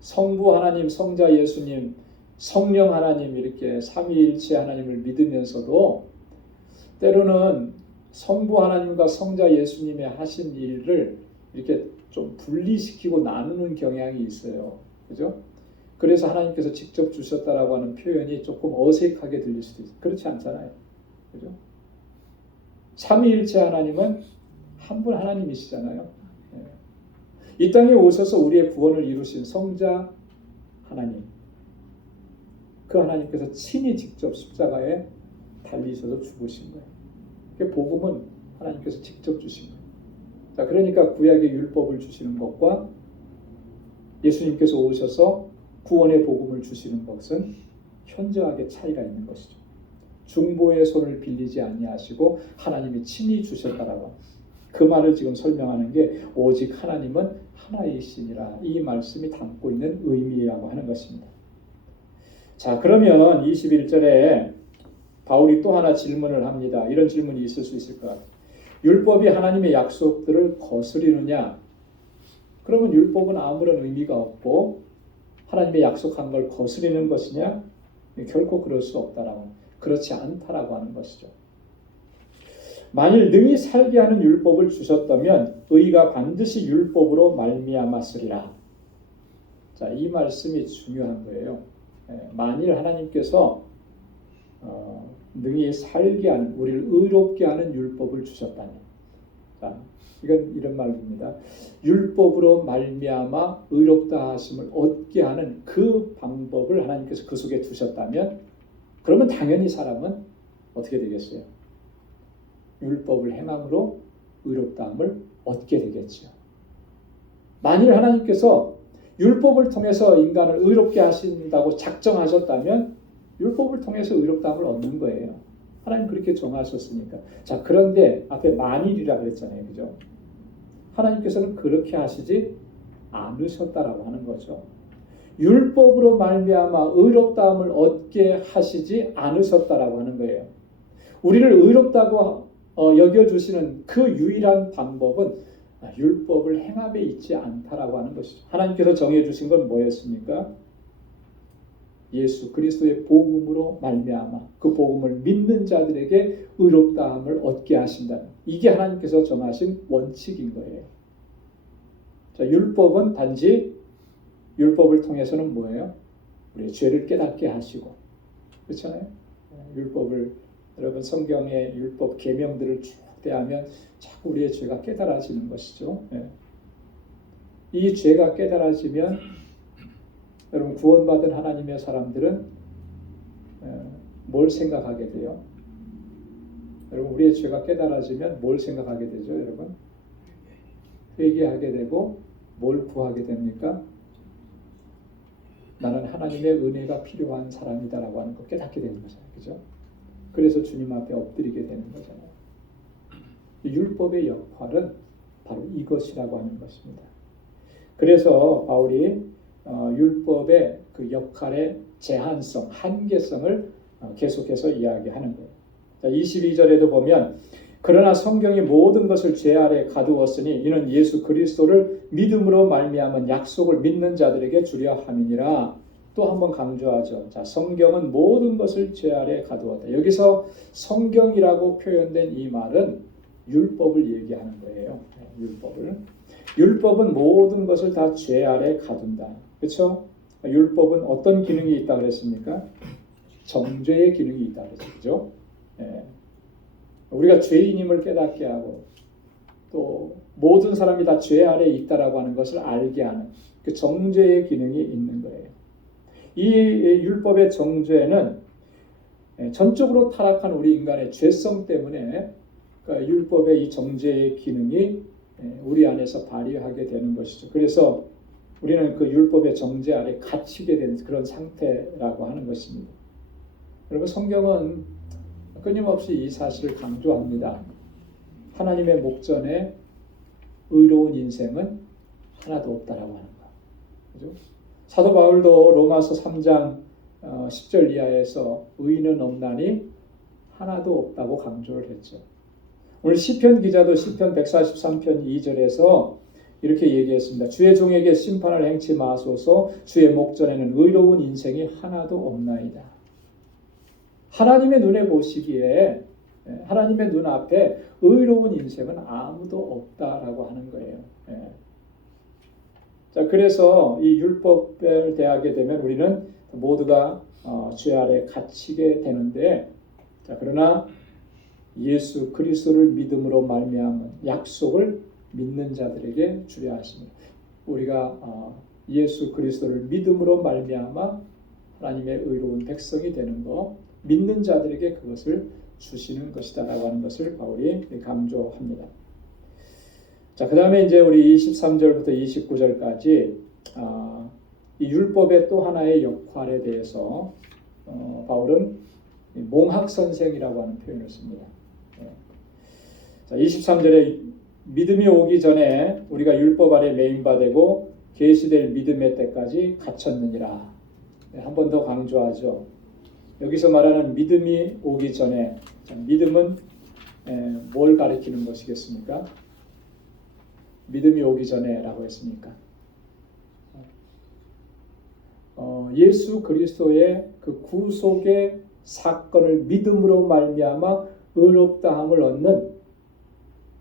성부 하나님, 성자 예수님, 성령 하나님 이렇게 삼위일체 하나님을 믿으면서도 때로는 성부 하나님과 성자 예수님의 하신 일을 이렇게 좀 분리시키고 나누는 경향이 있어요. 그죠? 그래서 하나님께서 직접 주셨다라고 하는 표현이 조금 어색하게 들릴 수도 있어요. 그렇지 않잖아요. 그죠? 삼위일체 하나님은 한 분 하나님이시잖아요. 이 땅에 오셔서 우리의 구원을 이루신 성자 하나님, 그 하나님께서 친히 직접 십자가에 달리셔서 죽으신 거예요. 그 복음은 하나님께서 직접 주신 거예요. 자, 그러니까 구약의 율법을 주시는 것과 예수님께서 오셔서 구원의 복음을 주시는 것은 현저하게 차이가 있는 것이죠. 중보의 손을 빌리지 아니하시고 하나님이 친히 주셨다라고. 그 말을 지금 설명하는 게 오직 하나님은 하나이시니라, 이 말씀이 담고 있는 의미라고 하는 것입니다. 자, 그러면 21절에 바울이 또 하나 질문을 합니다. 이런 질문이 있을 수 있을 것 같아요. 율법이 하나님의 약속들을 거스리느냐? 그러면 율법은 아무런 의미가 없고 하나님의 약속한 걸 거스리는 것이냐? 결코 그럴 수 없다라고, 그렇지 않다라고 하는 것이죠. 만일 능히 살게 하는 율법을 주셨다면 의가 반드시 율법으로 말미암았으리라. 자, 이 말씀이 중요한 거예요. 만일 하나님께서 능히 살게 하는, 우리를 의롭게 하는 율법을 주셨다면, 자, 이건 이런 말입니다. 율법으로 말미암아 의롭다 하심을 얻게 하는 그 방법을 하나님께서 그 속에 두셨다면, 그러면 당연히 사람은 어떻게 되겠어요? 율법을 행함으로 의롭다함을 얻게 되겠죠. 만일 하나님께서 율법을 통해서 인간을 의롭게 하신다고 작정하셨다면 율법을 통해서 의롭다함을 얻는 거예요. 하나님 그렇게 정하셨으니까. 자, 그런데 앞에 만일이라 그랬잖아요. 그죠? 하나님께서는 그렇게 하시지 않으셨다라고 하는 거죠. 율법으로 말미암아 의롭다함을 얻게 하시지 않으셨다라고 하는 거예요. 우리를 의롭다고 여겨주시는 그 유일한 방법은 율법을 행함에 있지 않다라고 하는 것이죠. 하나님께서 정해주신 건 뭐였습니까? 예수 그리스도의 복음으로 말미암아 그 복음을 믿는 자들에게 의롭다함을 얻게 하신다. 이게 하나님께서 정하신 원칙인 거예요. 자, 율법은 단지 율법을 통해서는 뭐예요? 우리의 죄를 깨닫게 하시고, 그렇잖아요. 율법을, 여러분 성경의 율법 계명들을 쭉 대하면 자꾸 우리의 죄가 깨달아지는 것이죠. 이 죄가 깨달아지면 여러분 구원받은 하나님의 사람들은 뭘 생각하게 돼요? 여러분 우리의 죄가 깨달아지면 뭘 생각하게 되죠, 여러분? 회개하게 되고 뭘 구하게 됩니까? 나는 하나님의 은혜가 필요한 사람이다라고 하는 거 깨닫게 되는 거잖아요, 그죠? 그래서 주님 앞에 엎드리게 되는 거잖아요. 율법의 역할은 바로 이것이라고 하는 것입니다. 그래서 바울이 율법의 그 역할의 제한성, 한계성을 계속해서 이야기하는 거예요. 자, 22절에도 보면 그러나 성경이 모든 것을 죄 아래 가두었으니 이는 예수 그리스도를 믿음으로 말미암은 약속을 믿는 자들에게 주려 함이니라. 또 한번 강조하죠. 자, 성경은 모든 것을 죄 아래 가두었다. 여기서 성경이라고 표현된 이 말은 율법을 얘기하는 거예요. 율법은 모든 것을 다 죄 아래 가둔다. 그렇죠? 율법은 어떤 기능이 있다 그랬습니까? 정죄의 기능이 있다 그랬죠. 우리가 죄인임을 깨닫게 하고 또 모든 사람이 다 죄 아래 있다라고 하는 것을 알게 하는 그 정죄의 기능이 있는 거예요. 이 율법의 정죄는 전적으로 타락한 우리 인간의 죄성 때문에 그러니까 율법의 이 정죄의 기능이 우리 안에서 발휘하게 되는 것이죠. 그래서 우리는 그 율법의 정죄 아래 갇히게 된 그런 상태라고 하는 것입니다. 여러분 성경은 끊임없이 이 사실을 강조합니다. 하나님의 목전에 의로운 인생은 하나도 없다라고 하는 거. 그죠? 사도 바울도 로마서 3장 10절 이하에서 의인은 없나니 하나도 없다고 강조를 했죠. 오늘 시편 기자도 시편 143편 2절에서 이렇게 얘기했습니다. 주의 종에게 심판을 행치 마소서. 주의 목전에는 의로운 인생이 하나도 없나이다. 하나님의 눈에 보시기에 하나님의 눈앞에 의로운 인생은 아무도 없다라고 하는 거예요. 자, 그래서 이 율법을 대하게 되면 우리는 모두가 죄 아래 갇히게 되는데, 자, 그러나 예수 그리스도를 믿음으로 말미암은 약속을 믿는 자들에게 주려 하십니다. 우리가 예수 그리스도를 믿음으로 말미암아 하나님의 의로운 백성이 되는 것, 믿는 자들에게 그것을 주시는 것이다라고 하는 것을 바울이 강조합니다. 자, 그 다음에 이제 우리 23절부터 29절까지 이 율법의 또 하나의 역할에 대해서 바울은 몽학 선생이라고 하는 표현을 씁니다. 자, 23절에 믿음이 오기 전에 우리가 율법 아래 매인바되고 계시될 믿음의 때까지 갇혔느니라. 한 번 더 강조하죠. 여기서 말하는 믿음이 오기 전에, 자, 믿음은 뭘 가리키는 것이겠습니까? 믿음이 오기 전에라고 했으니까 예수 그리스도의 그 구속의 사건을 믿음으로 말미암아 의롭다함을 얻는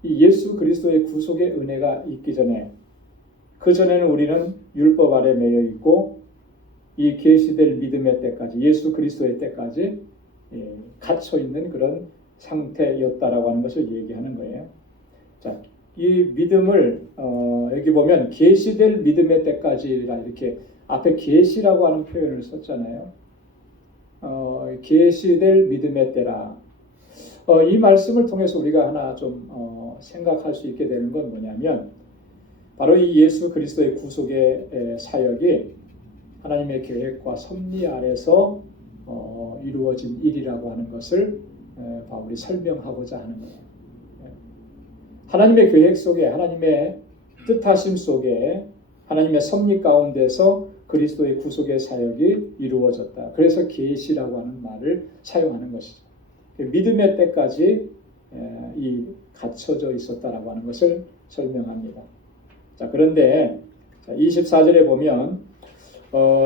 이 예수 그리스도의 구속의 은혜가 있기 전에, 그 전에는 우리는 율법 아래 매여 있고 이 계시될 믿음의 때까지, 예수 그리스도의 때까지 갇혀 있는 그런 상태였다라고 하는 것을 얘기하는 거예요. 자, 이 믿음을 여기 보면 계시될 믿음의 때까지라 이렇게 앞에 계시라고 하는 표현을 썼잖아요. 계시될 믿음의 때라. 이 말씀을 통해서 우리가 하나 좀 생각할 수 있게 되는 건 뭐냐면, 바로 이 예수 그리스도의 구속의 사역이 하나님의 계획과 섭리 아래서 이루어진 일이라고 하는 것을 바울이 설명하고자 하는 거예요. 하나님의 계획 속에, 하나님의 뜻하심 속에, 하나님의 섭리 가운데서 그리스도의 구속의 사역이 이루어졌다. 그래서 계시라고 하는 말을 사용하는 것이죠. 믿음의 때까지 이 갇혀져 있었다라고 하는 것을 설명합니다. 자, 그런데 24절에 보면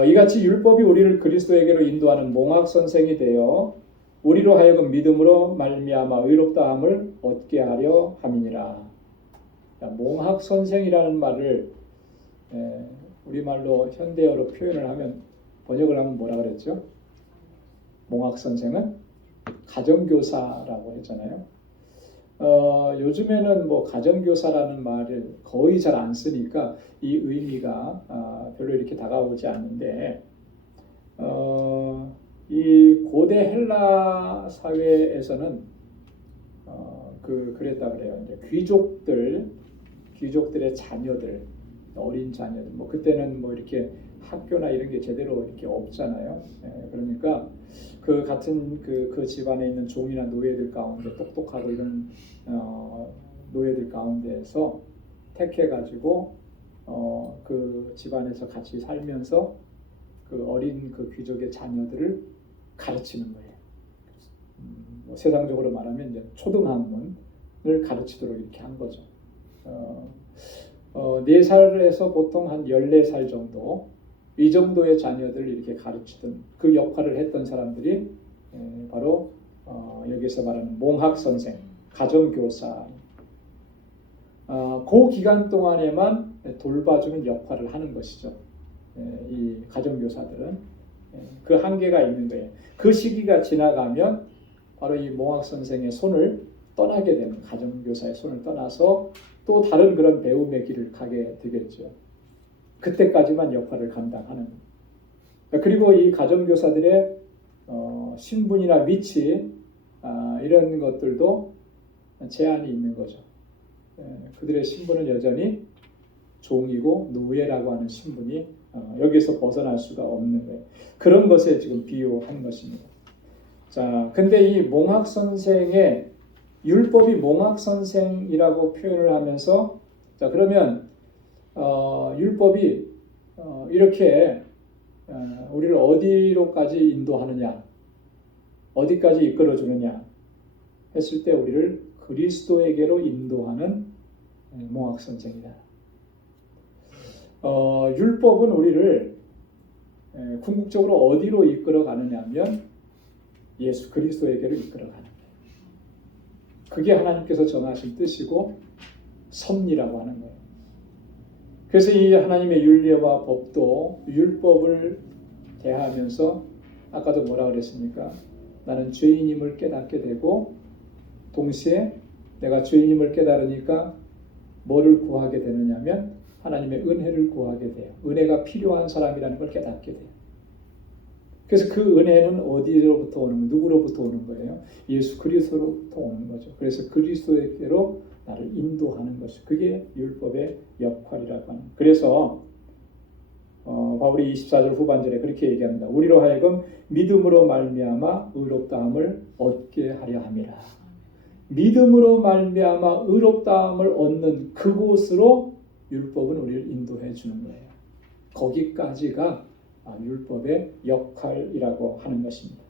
이같이 율법이 우리를 그리스도에게로 인도하는 몽학 선생이 되어 우리로 하여금 믿음으로 말미암아 의롭다함을 얻게 하려 함이니라. 몽학 선생이라는 말을 우리말로 현대어로 표현을 하면, 번역을 하면 뭐라 그랬죠? 몽학 선생은 가정교사라고 했잖아요. 요즘에는 뭐 가정교사라는 말을 거의 잘 안 쓰니까 이 의미가 별로 이렇게 다가오지 않는데, 이 고대 헬라 사회에서는 그랬다 그래요. 이제 귀족들의 자녀들, 어린 자녀들, 뭐 그때는 뭐 이렇게 학교나 이런 게 제대로 이렇게 없잖아요. 그러니까 그 같은 그 집안에 있는 종이나 노예들 가운데 똑똑하고 이런 노예들 가운데에서 택해 가지고 그 집안에서 같이 살면서 그 어린 그 귀족의 자녀들을 가르치는 거예요. 뭐 세상적으로 말하면 이제 초등학문을 가르치도록 이렇게 한 거죠. 4살에서 보통 한 14살 정도, 이 정도의 자녀들을 이렇게 가르치던 그 역할을 했던 사람들이 바로 여기서 말하는 몽학 선생, 가정교사, 그 기간 동안에만 돌봐주는 역할을 하는 것이죠. 이 가정교사들은 그 한계가 있는 거예요. 그 시기가 지나가면 바로 이 몽학 선생의 손을 떠나게 되는, 가정교사의 손을 떠나서 또 다른 그런 배움의 길을 가게 되겠죠. 그때까지만 역할을 감당하는. 그리고 이 가정교사들의 신분이나 위치, 이런 것들도 제한이 있는 거죠. 그들의 신분은 여전히 종이고 노예라고 하는 신분이 여기서 벗어날 수가 없는 거예요. 그런 것에 지금 비유한 것입니다. 자, 근데 이 몽학 선생의 율법이 몽학 선생이라고 표현을 하면서, 자, 그러면 율법이 이렇게 우리를 어디로까지 인도하느냐, 어디까지 이끌어주느냐 했을 때 우리를 그리스도에게로 인도하는 몽학 선생이다. 율법은 우리를 궁극적으로 어디로 이끌어가느냐 하면 예수 그리스도에게로 이끌어가는 거예요. 그게 하나님께서 정하신 뜻이고 섭리라고 하는 거예요. 그래서 이 하나님의 윤리와 법도 율법을 대하면서 아까도 뭐라 그랬습니까? 나는 죄인임을 깨닫게 되고, 동시에 내가 죄인임을 깨달으니까 뭐를 구하게 되느냐면 하나님의 은혜를 구하게 돼요. 은혜가 필요한 사람이라는 걸 깨닫게 돼요. 그래서 그 은혜는 어디로부터 오는 거예요? 누구로부터 오는 거예요? 예수 그리스도로부터 오는 거죠. 그래서 그리스도에게로 나를 인도하는 것이, 그게 율법의 역할이라고 하는. 그래서 바울이 24절 후반절에 그렇게 얘기합니다. 우리로 하여금 믿음으로 말미암아 의롭다함을 얻게 하려 함이라. 믿음으로 말미암아 의롭다함을 얻는 그곳으로 율법은 우리를 인도해 주는 거예요. 거기까지가 율법의 역할이라고 하는 것입니다.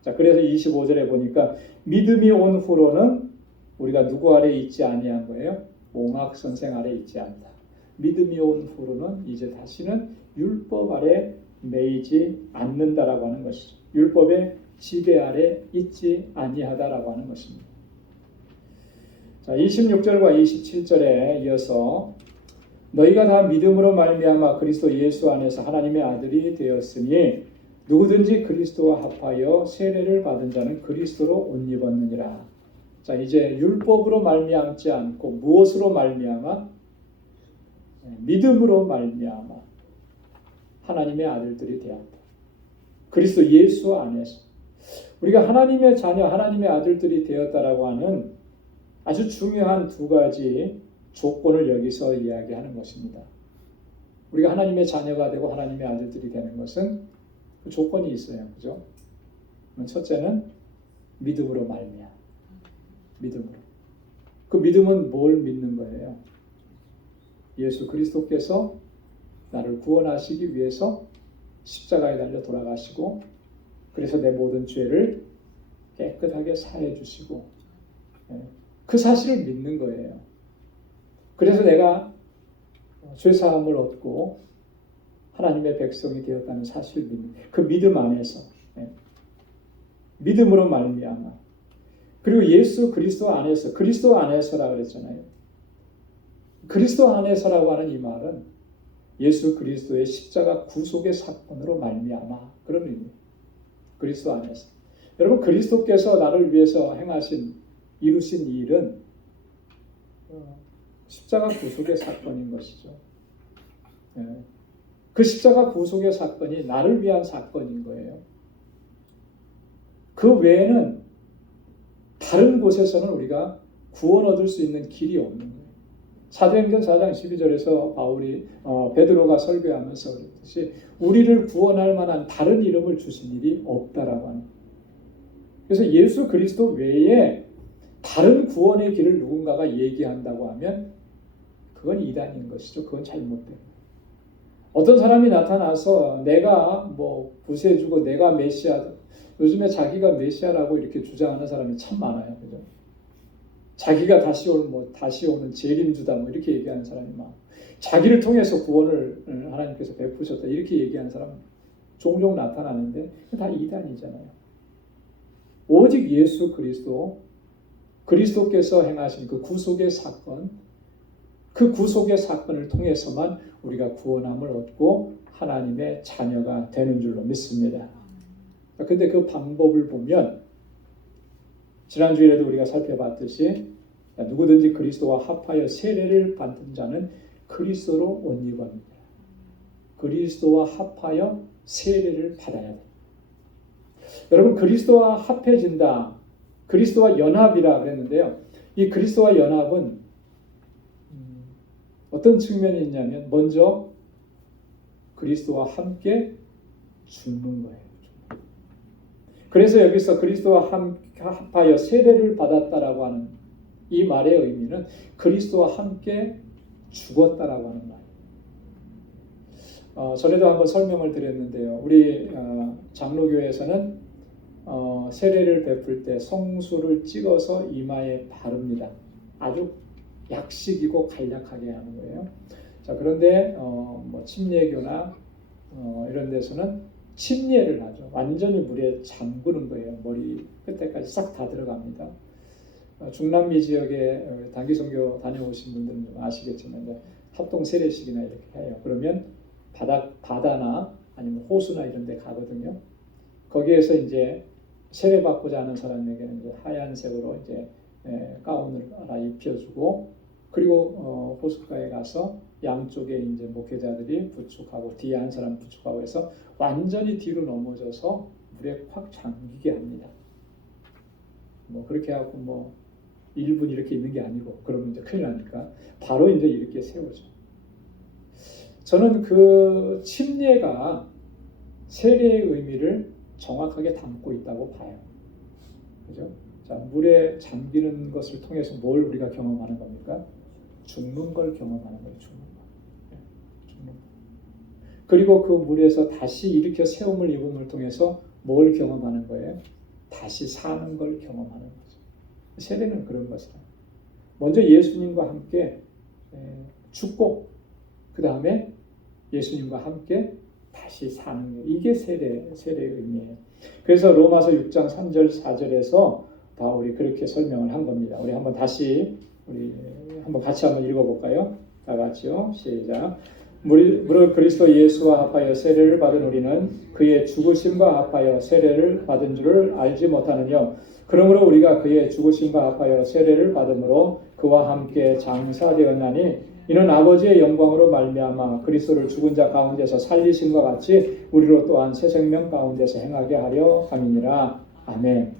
자, 그래서 25절에 보니까 믿음이 온 후로는 우리가 누구 아래 있지 아니한 거예요? 몽학 선생 아래 있지 않다. 믿음이 온 후로는 이제 다시는 율법 아래 매이지 않는다라고 하는 것이죠. 율법의 지배 아래 있지 아니하다라고 하는 것입니다. 자, 26절과 27절에 이어서 너희가 다 믿음으로 말미암아 그리스도 예수 안에서 하나님의 아들이 되었으니 누구든지 그리스도와 합하여 세례를 받은 자는 그리스도로 옷 입었느니라. 자, 이제 율법으로 말미암지 않고 무엇으로 말미암아? 믿음으로 말미암아 하나님의 아들들이 되었다. 그리스도 예수 안에서 우리가 하나님의 자녀, 하나님의 아들들이 되었다라고 하는 아주 중요한 두 가지 조건을 여기서 이야기하는 것입니다. 우리가 하나님의 자녀가 되고 하나님의 아들들이 되는 것은 그 조건이 있어요. 그죠? 첫째는 믿음으로 말미암아. 믿음으로. 그 믿음은 뭘 믿는 거예요? 예수 그리스도께서 나를 구원하시기 위해서 십자가에 달려 돌아가시고 그래서 내 모든 죄를 깨끗하게 사해 주시고 그 사실을 믿는 거예요. 그래서 내가 죄사함을 얻고 하나님의 백성이 되었다는 사실을 믿는 그 믿음 안에서 믿음으로 말미암아 그리고 예수 그리스도 안에서 그리스도 안에서라고 그랬잖아요. 그리스도 안에서라고 하는 이 말은 예수 그리스도의 십자가 구속의 사건으로 말미암아 그런 의미예요. 그리스도 안에서. 여러분 그리스도께서 나를 위해서 행하신 이루신 이 일은 십자가 구속의 사건인 것이죠. 그 십자가 구속의 사건이 나를 위한 사건인 거예요. 그 외에는 다른 곳에서는 우리가 구원 얻을 수 있는 길이 없는 거예요. 사도행전 4장 12절에서 바울이 베드로가 설교하면서 그랬듯이 우리를 구원할 만한 다른 이름을 주신 일이 없다라고 하는 거예요. 그래서 예수 그리스도 외에 다른 구원의 길을 누군가가 얘기한다고 하면 그건 이단인 것이죠. 그건 잘못된 거예요. 어떤 사람이 나타나서 내가 뭐 구세주고 내가 메시아다. 요즘에 자기가 메시아라고 이렇게 주장하는 사람이 참 많아요. 그죠? 자기가 다시 오는 재림주다 뭐 이렇게 얘기하는 사람이 많아요. 자기를 통해서 구원을 하나님께서 베푸셨다 이렇게 얘기하는 사람 종종 나타나는데 다 이단이잖아요. 오직 예수 그리스도께서 행하신 그 구속의 사건, 그 구속의 사건을 통해서만 우리가 구원함을 얻고 하나님의 자녀가 되는 줄로 믿습니다. 근데 그 방법을 보면 지난주에도 우리가 살펴봤듯이 누구든지 그리스도와 합하여 세례를 받은 자는 그리스도로 옷 입었느니라. 그리스도와 합하여 세례를 받아야 돼. 여러분 그리스도와 합해진다. 그리스도와 연합이라 그랬는데요. 이 그리스도와 연합은 어떤 측면이 있냐면 먼저 그리스도와 함께 죽는 거예요. 그래서 여기서 그리스도와 합하여 세례를 받았다라고 하는 이 말의 의미는 그리스도와 함께 죽었다라고 하는 말이에요. 전에도 한번 설명을 드렸는데요. 우리 장로교에서는 세례를 베풀 때 성수를 찍어서 이마에 바릅니다. 아주 약식이고 간략하게 하는 거예요. 자, 그런데 뭐 침례교나 이런 데서는 침례를 하죠. 완전히 물에 잠그는 거예요. 머리 끝에까지 싹 다 들어갑니다. 중남미 지역에 단기 선교 다녀오신 분들은 좀 아시겠지만 합동 세례식이나 이렇게 해요. 그러면 바다나 아니면 호수나 이런 데 가거든요. 거기에서 이제 세례 받고자 하는 사람에게는 이제 하얀색으로 이제 가운을 하나 입혀주고 그리고 호숫가에 가서 양쪽에 이제 목회자들이 부축하고 뒤에 한 사람 부축하고 해서 완전히 뒤로 넘어져서 물에 확 잠기게 합니다. 뭐 그렇게 하고 뭐 1분 이렇게 있는 게 아니고 그러면 이제 큰일 나니까 바로 이제 이렇게 세우죠. 저는 그 침례가 세례의 의미를 정확하게 담고 있다고 봐요. 그죠? 자, 물에 잠기는 것을 통해서 뭘 우리가 경험하는 겁니까? 죽는 걸 경험하는 거예요. 죽는 거. 죽는 거. 그리고 그 물에서 다시 일으켜 세움을 입음을 통해서 뭘 경험하는 거예요? 다시 사는 걸 경험하는 거죠. 세례는 그런 것이다. 먼저 예수님과 함께 죽고 그 다음에 예수님과 함께 다시 사는 것. 이게 세례의 의미예요. 그래서 로마서 6장 3절 4절에서 바울이 그렇게 설명을 한 겁니다. 우리 한번 다시 한번 같이 한번 읽어볼까요? 다 같이요. 시작. 무릇 그리스도 예수와 합하여 세례를 받은 우리는 그의 죽으심과 합하여 세례를 받은 줄을 알지 못하느냐. 그러므로 우리가 그의 죽으심과 합하여 세례를 받음으로 그와 함께 장사되었나니 이는 아버지의 영광으로 말미암아 그리스도를 죽은 자 가운데서 살리심과 같이 우리로 또한 새 생명 가운데서 행하게 하려 함이니라. 아멘.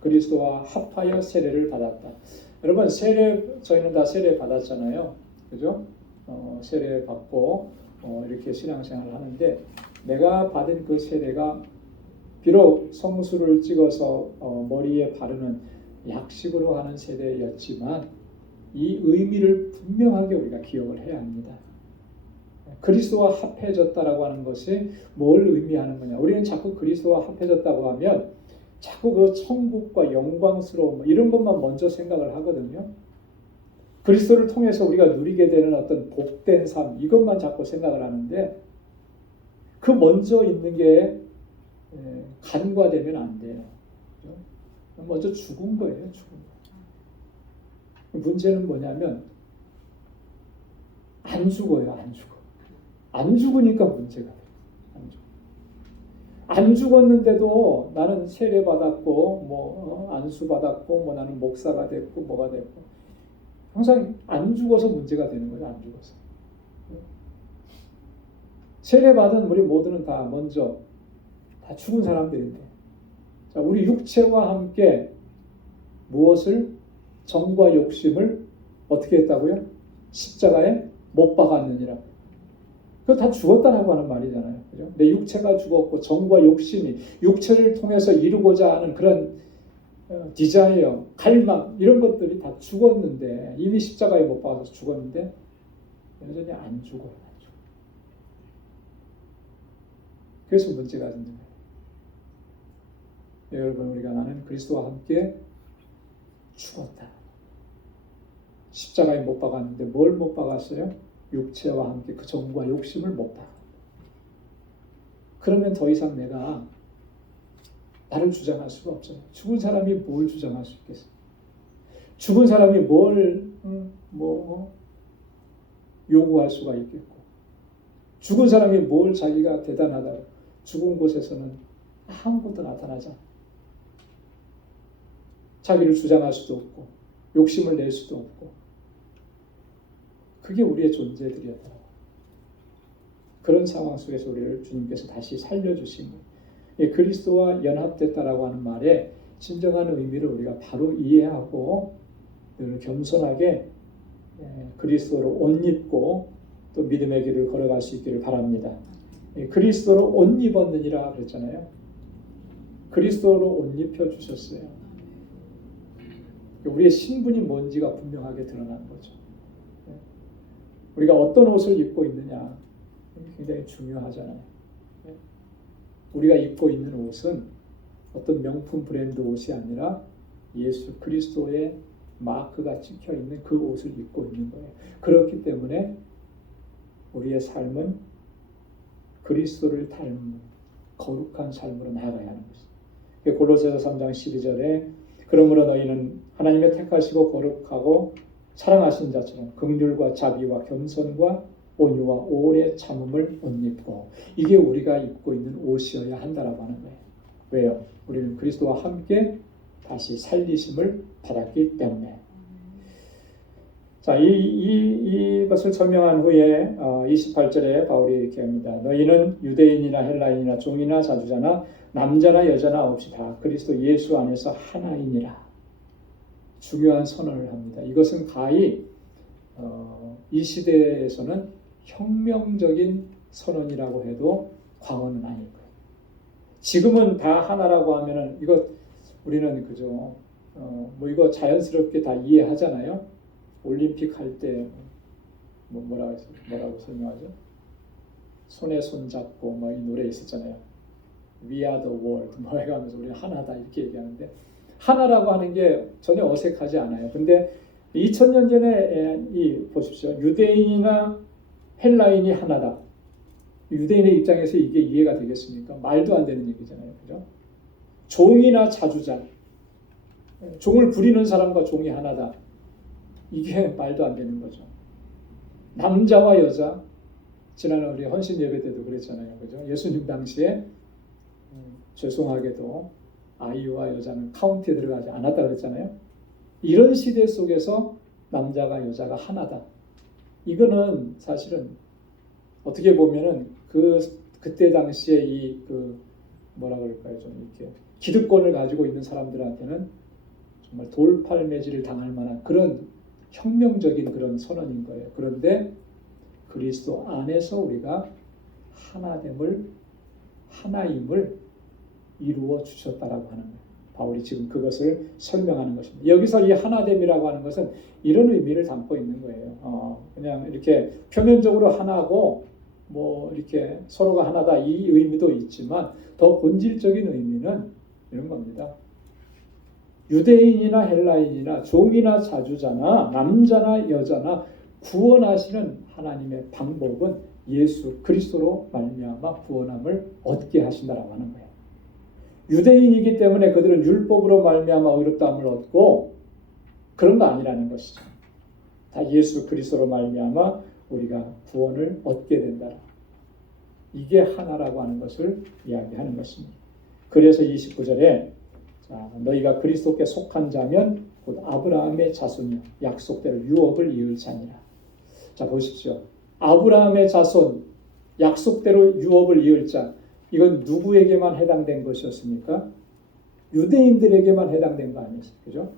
그리스도와 합하여 세례를 받았다. 여러분 저희는 다 세례 받았잖아요. 그죠? 세례 받고 이렇게 신앙생활을 하는데 내가 받은 그 세례가 비록 성수를 찍어서 머리에 바르는 약식으로 하는 세례였지만 이 의미를 분명하게 우리가 기억을 해야 합니다. 그리스도와 합해졌다라고 하는 것이 뭘 의미하는 거냐? 우리는 자꾸 그리스도와 합해졌다고 하면 자꾸 그 천국과 영광스러움 이런 것만 먼저 생각을 하거든요. 그리스도를 통해서 우리가 누리게 되는 어떤 복된 삶 이것만 자꾸 생각을 하는데 그 먼저 있는 게 간과되면 안 돼요. 먼저 죽은 거예요. 죽은 거. 문제는 뭐냐면 안 죽어요. 안 죽어. 안 죽으니까 문제가 돼요. 안 죽었는데도 나는 세례 받았고 안수 받았고 나는 목사가 됐고 뭐가 됐고 항상 안 죽어서 문제가 되는 거예요. 안 죽어서. 세례 받은 우리 모두는 다 먼저 다 죽은 사람들인데 자, 우리 육체와 함께 무엇을 정과 욕심을 어떻게 했다고요? 십자가에 못 박았느니라. 그거 다 죽었다라고 하는 말이잖아요. 그죠? 내 육체가 죽었고 정과 욕심이 육체를 통해서 이루고자 하는 그런 디자이어, 갈망 이런 것들이 다 죽었는데 이미 십자가에 못 박아서 죽었는데 여전히 안 죽어요. 그래서 문제가 있는 거예요. 여러분 우리가 나는 그리스도와 함께 죽었다. 십자가에 못 박았는데 뭘 못 박았어요? 육체와 함께 그 정과 욕심을 못 박아. 그러면 더 이상 내가 나를 주장할 수가 없잖아요. 죽은 사람이 뭘 주장할 수 있겠어요? 죽은 사람이 뭘 요구할 수가 있겠고 죽은 사람이 뭘 자기가 대단하다고 죽은 곳에서는 아무것도 나타나지 않아. 자기를 주장할 수도 없고 욕심을 낼 수도 없고 그게 우리의 존재들이었더라고요. 그런 상황 속에서 우리를 주님께서 다시 살려주신 거예요. 그리스도와 연합됐다라고 하는 말의 진정한 의미를 우리가 바로 이해하고 늘 겸손하게 그리스도로 옷 입고 또 믿음의 길을 걸어갈 수 있기를 바랍니다. 그리스도로 옷 입었느니라 그랬잖아요. 그리스도로 옷 입혀 주셨어요. 우리의 신분이 뭔지가 분명하게 드러나는 거죠. 우리가 어떤 옷을 입고 있느냐 굉장히 중요하잖아요. 우리가 입고 있는 옷은 어떤 명품 브랜드 옷이 아니라 예수 그리스도의 마크가 찍혀 있는 그 옷을 입고 있는 거예요. 그렇기 때문에 우리의 삶은 그리스도를 닮은 거룩한 삶으로 나아가야 하는 것입니다. 골로새서 3장 12절에 그러므로 너희는 하나님의 택하시고 거룩하고 사랑하신 자처럼 긍휼과 자비와 겸손과 온유와 오래 참음을 옷 입고 이게 우리가 입고 있는 옷이어야 한다라고 하는 거예요. 왜요? 우리는 그리스도와 함께 다시 살리심을 받았기 때문에. 자, 이것을 설명한 후에 28절에 바울이 이렇게 합니다. 너희는 유대인이나 헬라인이나 종이나 자주자나 남자나 여자나 없이 다 그리스도 예수 안에서 하나이니라. 중요한 선언을 합니다. 이것은 가히 이 시대에서는 혁명적인 선언이라고 해도 과언은 아닐 거예요. 지금은 다 하나라고 하면은 이거 우리는 그죠. 뭐 이거 자연스럽게 다 이해하잖아요. 올림픽 할 때 뭐라고 설명하죠? 손에 손 잡고 뭐 이 노래 있었잖아요. We are the world 뭐 해가면서 우리는 하나다 이렇게 얘기하는데 하나라고 하는 게 전혀 어색하지 않아요. 근데 2000년 전에 보십시오. 유대인이나 헬라인이 하나다. 유대인의 입장에서 이게 이해가 되겠습니까? 말도 안 되는 얘기잖아요. 그죠? 종이나 자주자. 종을 부리는 사람과 종이 하나다. 이게 말도 안 되는 거죠. 남자와 여자. 지난해 우리 헌신 예배 때도 그랬잖아요. 그죠? 예수님 당시에 죄송하게도 아이와 여자는 카운트에 들어가지 않았다 그랬잖아요. 이런 시대 속에서 남자가 여자가 하나다. 이거는 사실은 어떻게 보면은 그때 당시에 뭐라 그럴까요? 좀 이렇게 기득권을 가지고 있는 사람들한테는 정말 돌팔매질을 당할 만한 그런 혁명적인 그런 선언인 거예요. 그런데 그리스도 안에서 우리가 하나임을 이루어 주셨다라고 하는 거예요. 바울이 지금 그것을 설명하는 것입니다. 여기서 이 하나됨이라고 하는 것은 이런 의미를 담고 있는 거예요. 그냥 이렇게 표면적으로 하나고 뭐 이렇게 서로가 하나다 이 의미도 있지만 더 본질적인 의미는 이런 겁니다. 유대인이나 헬라인이나 종이나 자주자나 남자나 여자나 구원하시는 하나님의 방법은 예수 그리스도로 말미암아 구원함을 얻게 하신다라고 하는 거예요. 유대인이기 때문에 그들은 율법으로 말미암아 의롭다함을 얻고 그런 거 아니라는 것이죠. 다 예수 그리스도로 말미암아 우리가 구원을 얻게 된다. 이게 하나라고 하는 것을 이야기하는 것입니다. 그래서 29절에 너희가 그리스도께 속한 자면 곧 아브라함의 자손이요 약속대로 유업을 이을 자니라. 자 보십시오. 아브라함의 자손 약속대로 유업을 이을 자 이건 누구에게만 해당된 것이었습니까? 유대인들에게만 해당된 거 아니었어요. 그죠?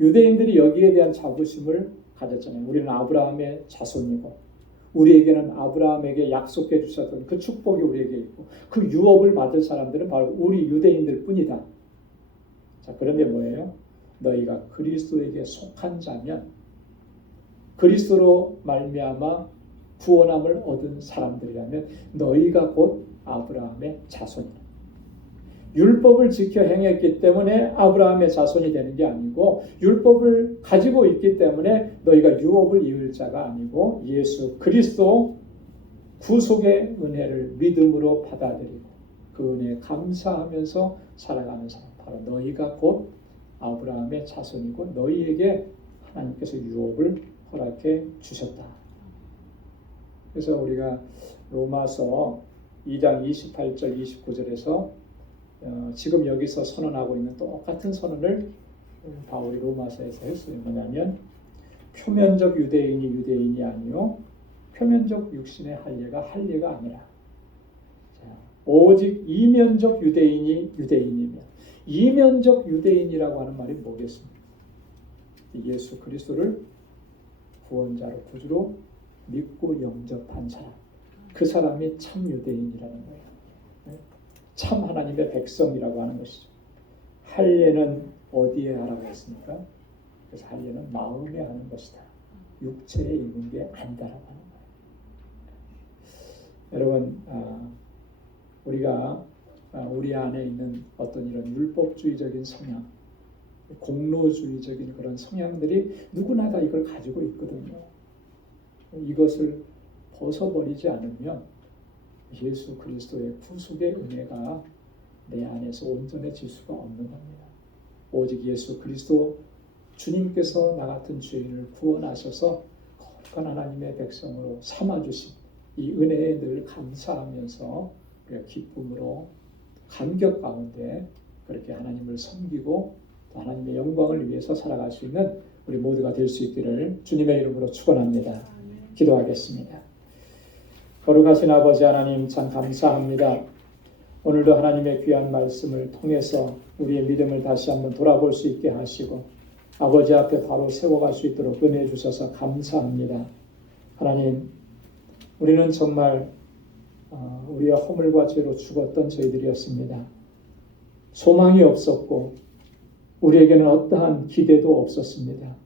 유대인들이 여기에 대한 자부심을 가졌잖아요. 우리는 아브라함의 자손이고 우리에게는 아브라함에게 약속해 주셨던 그 축복이 우리에게 있고 그 유업을 받을 사람들은 바로 우리 유대인들 뿐이다. 자, 그런데 뭐예요? 너희가 그리스도에게 속한 자면 그리스도로 말미암아 구원함을 얻은 사람들이라면 너희가 곧 아브라함의 자손이다. 율법을 지켜 행했기 때문에 아브라함의 자손이 되는 게 아니고 율법을 가지고 있기 때문에 너희가 유업을 이을 자가 아니고 예수 그리스도 구속의 은혜를 믿음으로 받아들이고 그 은혜에 감사하면서 살아가는 사람 바로 너희가 곧 아브라함의 자손이고 너희에게 하나님께서 유업을 허락해 주셨다. 그래서 우리가 로마서 2장 28절 29절에서 지금 여기서 선언하고 있는 똑같은 선언을 바울이 로마서에서 했어요. 뭐냐면 표면적 유대인이 아니요 표면적 육신의 할례가 아니라 오직 이면적 유대인이면 이면적 유대인이라고 하는 말이 뭐겠습니까? 예수 그리스도를 구원자로 구주로 믿고 영접한 사람 그 사람이 참 유대인이라는 거예요. 참 하나님의 백성이라고 하는 것이죠. 할례는 어디에 하라고 했습니까? 그래서 할례는 마음에 하는 것이다. 육체에 있는 게 아니다라고 하는 거예요. 여러분 우리가 우리 안에 있는 어떤 이런 율법주의적인 성향, 공로주의적인 그런 성향들이 누구나 다 이걸 가지고 있거든요. 이것을 벗어버리지 않으면 예수 그리스도의 구속의 은혜가 내 안에서 온전해질 수가 없는 겁니다. 오직 예수 그리스도 주님께서 나 같은 죄인을 구원하셔서 거룩한 하나님의 백성으로 삼아주신 이 은혜에 늘 감사하면서 기쁨으로 감격 가운데 그렇게 하나님을 섬기고 또 하나님의 영광을 위해서 살아갈 수 있는 우리 모두가 될 수 있기를 주님의 이름으로 축원합니다. 기도하겠습니다. 거룩하신 아버지 하나님 참 감사합니다. 오늘도 하나님의 귀한 말씀을 통해서 우리의 믿음을 다시 한번 돌아볼 수 있게 하시고 아버지 앞에 바로 세워갈 수 있도록 은혜 주셔서 감사합니다. 하나님 우리는 정말 우리의 허물과 죄로 죽었던 저희들이었습니다. 소망이 없었고 우리에게는 어떠한 기대도 없었습니다.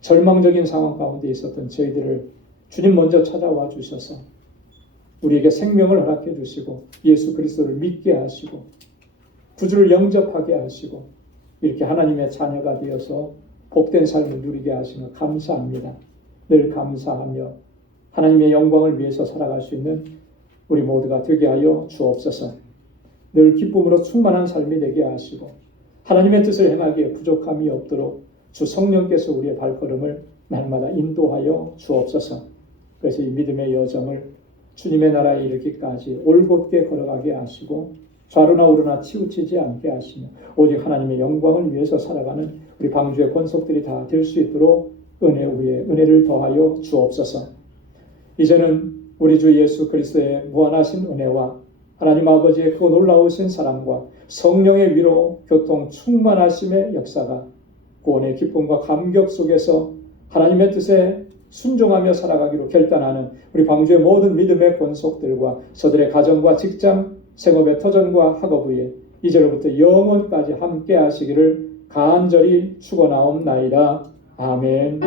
절망적인 상황 가운데 있었던 저희들을 주님 먼저 찾아와 주셔서 우리에게 생명을 허락해 주시고 예수 그리스도를 믿게 하시고 구주를 영접하게 하시고 이렇게 하나님의 자녀가 되어서 복된 삶을 누리게 하시며 감사합니다. 늘 감사하며 하나님의 영광을 위해서 살아갈 수 있는 우리 모두가 되게 하여 주옵소서. 늘 기쁨으로 충만한 삶이 되게 하시고 하나님의 뜻을 행하기에 부족함이 없도록 주 성령께서 우리의 발걸음을 날마다 인도하여 주옵소서. 그래서 이 믿음의 여정을 주님의 나라에 이르기까지 올곧게 걸어가게 하시고 좌로나 우로나 치우치지 않게 하시며 오직 하나님의 영광을 위해서 살아가는 우리 방주의 권속들이 다 될 수 있도록 은혜 위에 은혜를 더하여 주옵소서. 이제는 우리 주 예수 그리스도의 무한하신 은혜와 하나님 아버지의 그 놀라우신 사랑과 성령의 위로 교통 충만하심의 역사가 구원의 기쁨과 감격 속에서 하나님의 뜻에 순종하며 살아가기로 결단하는 우리 방주의 모든 믿음의 권속들과 저들의 가정과 직장, 생업의 터전과 학업 위에 이제로부터 영원까지 함께 하시기를 간절히 축원하옵나이다. 아멘.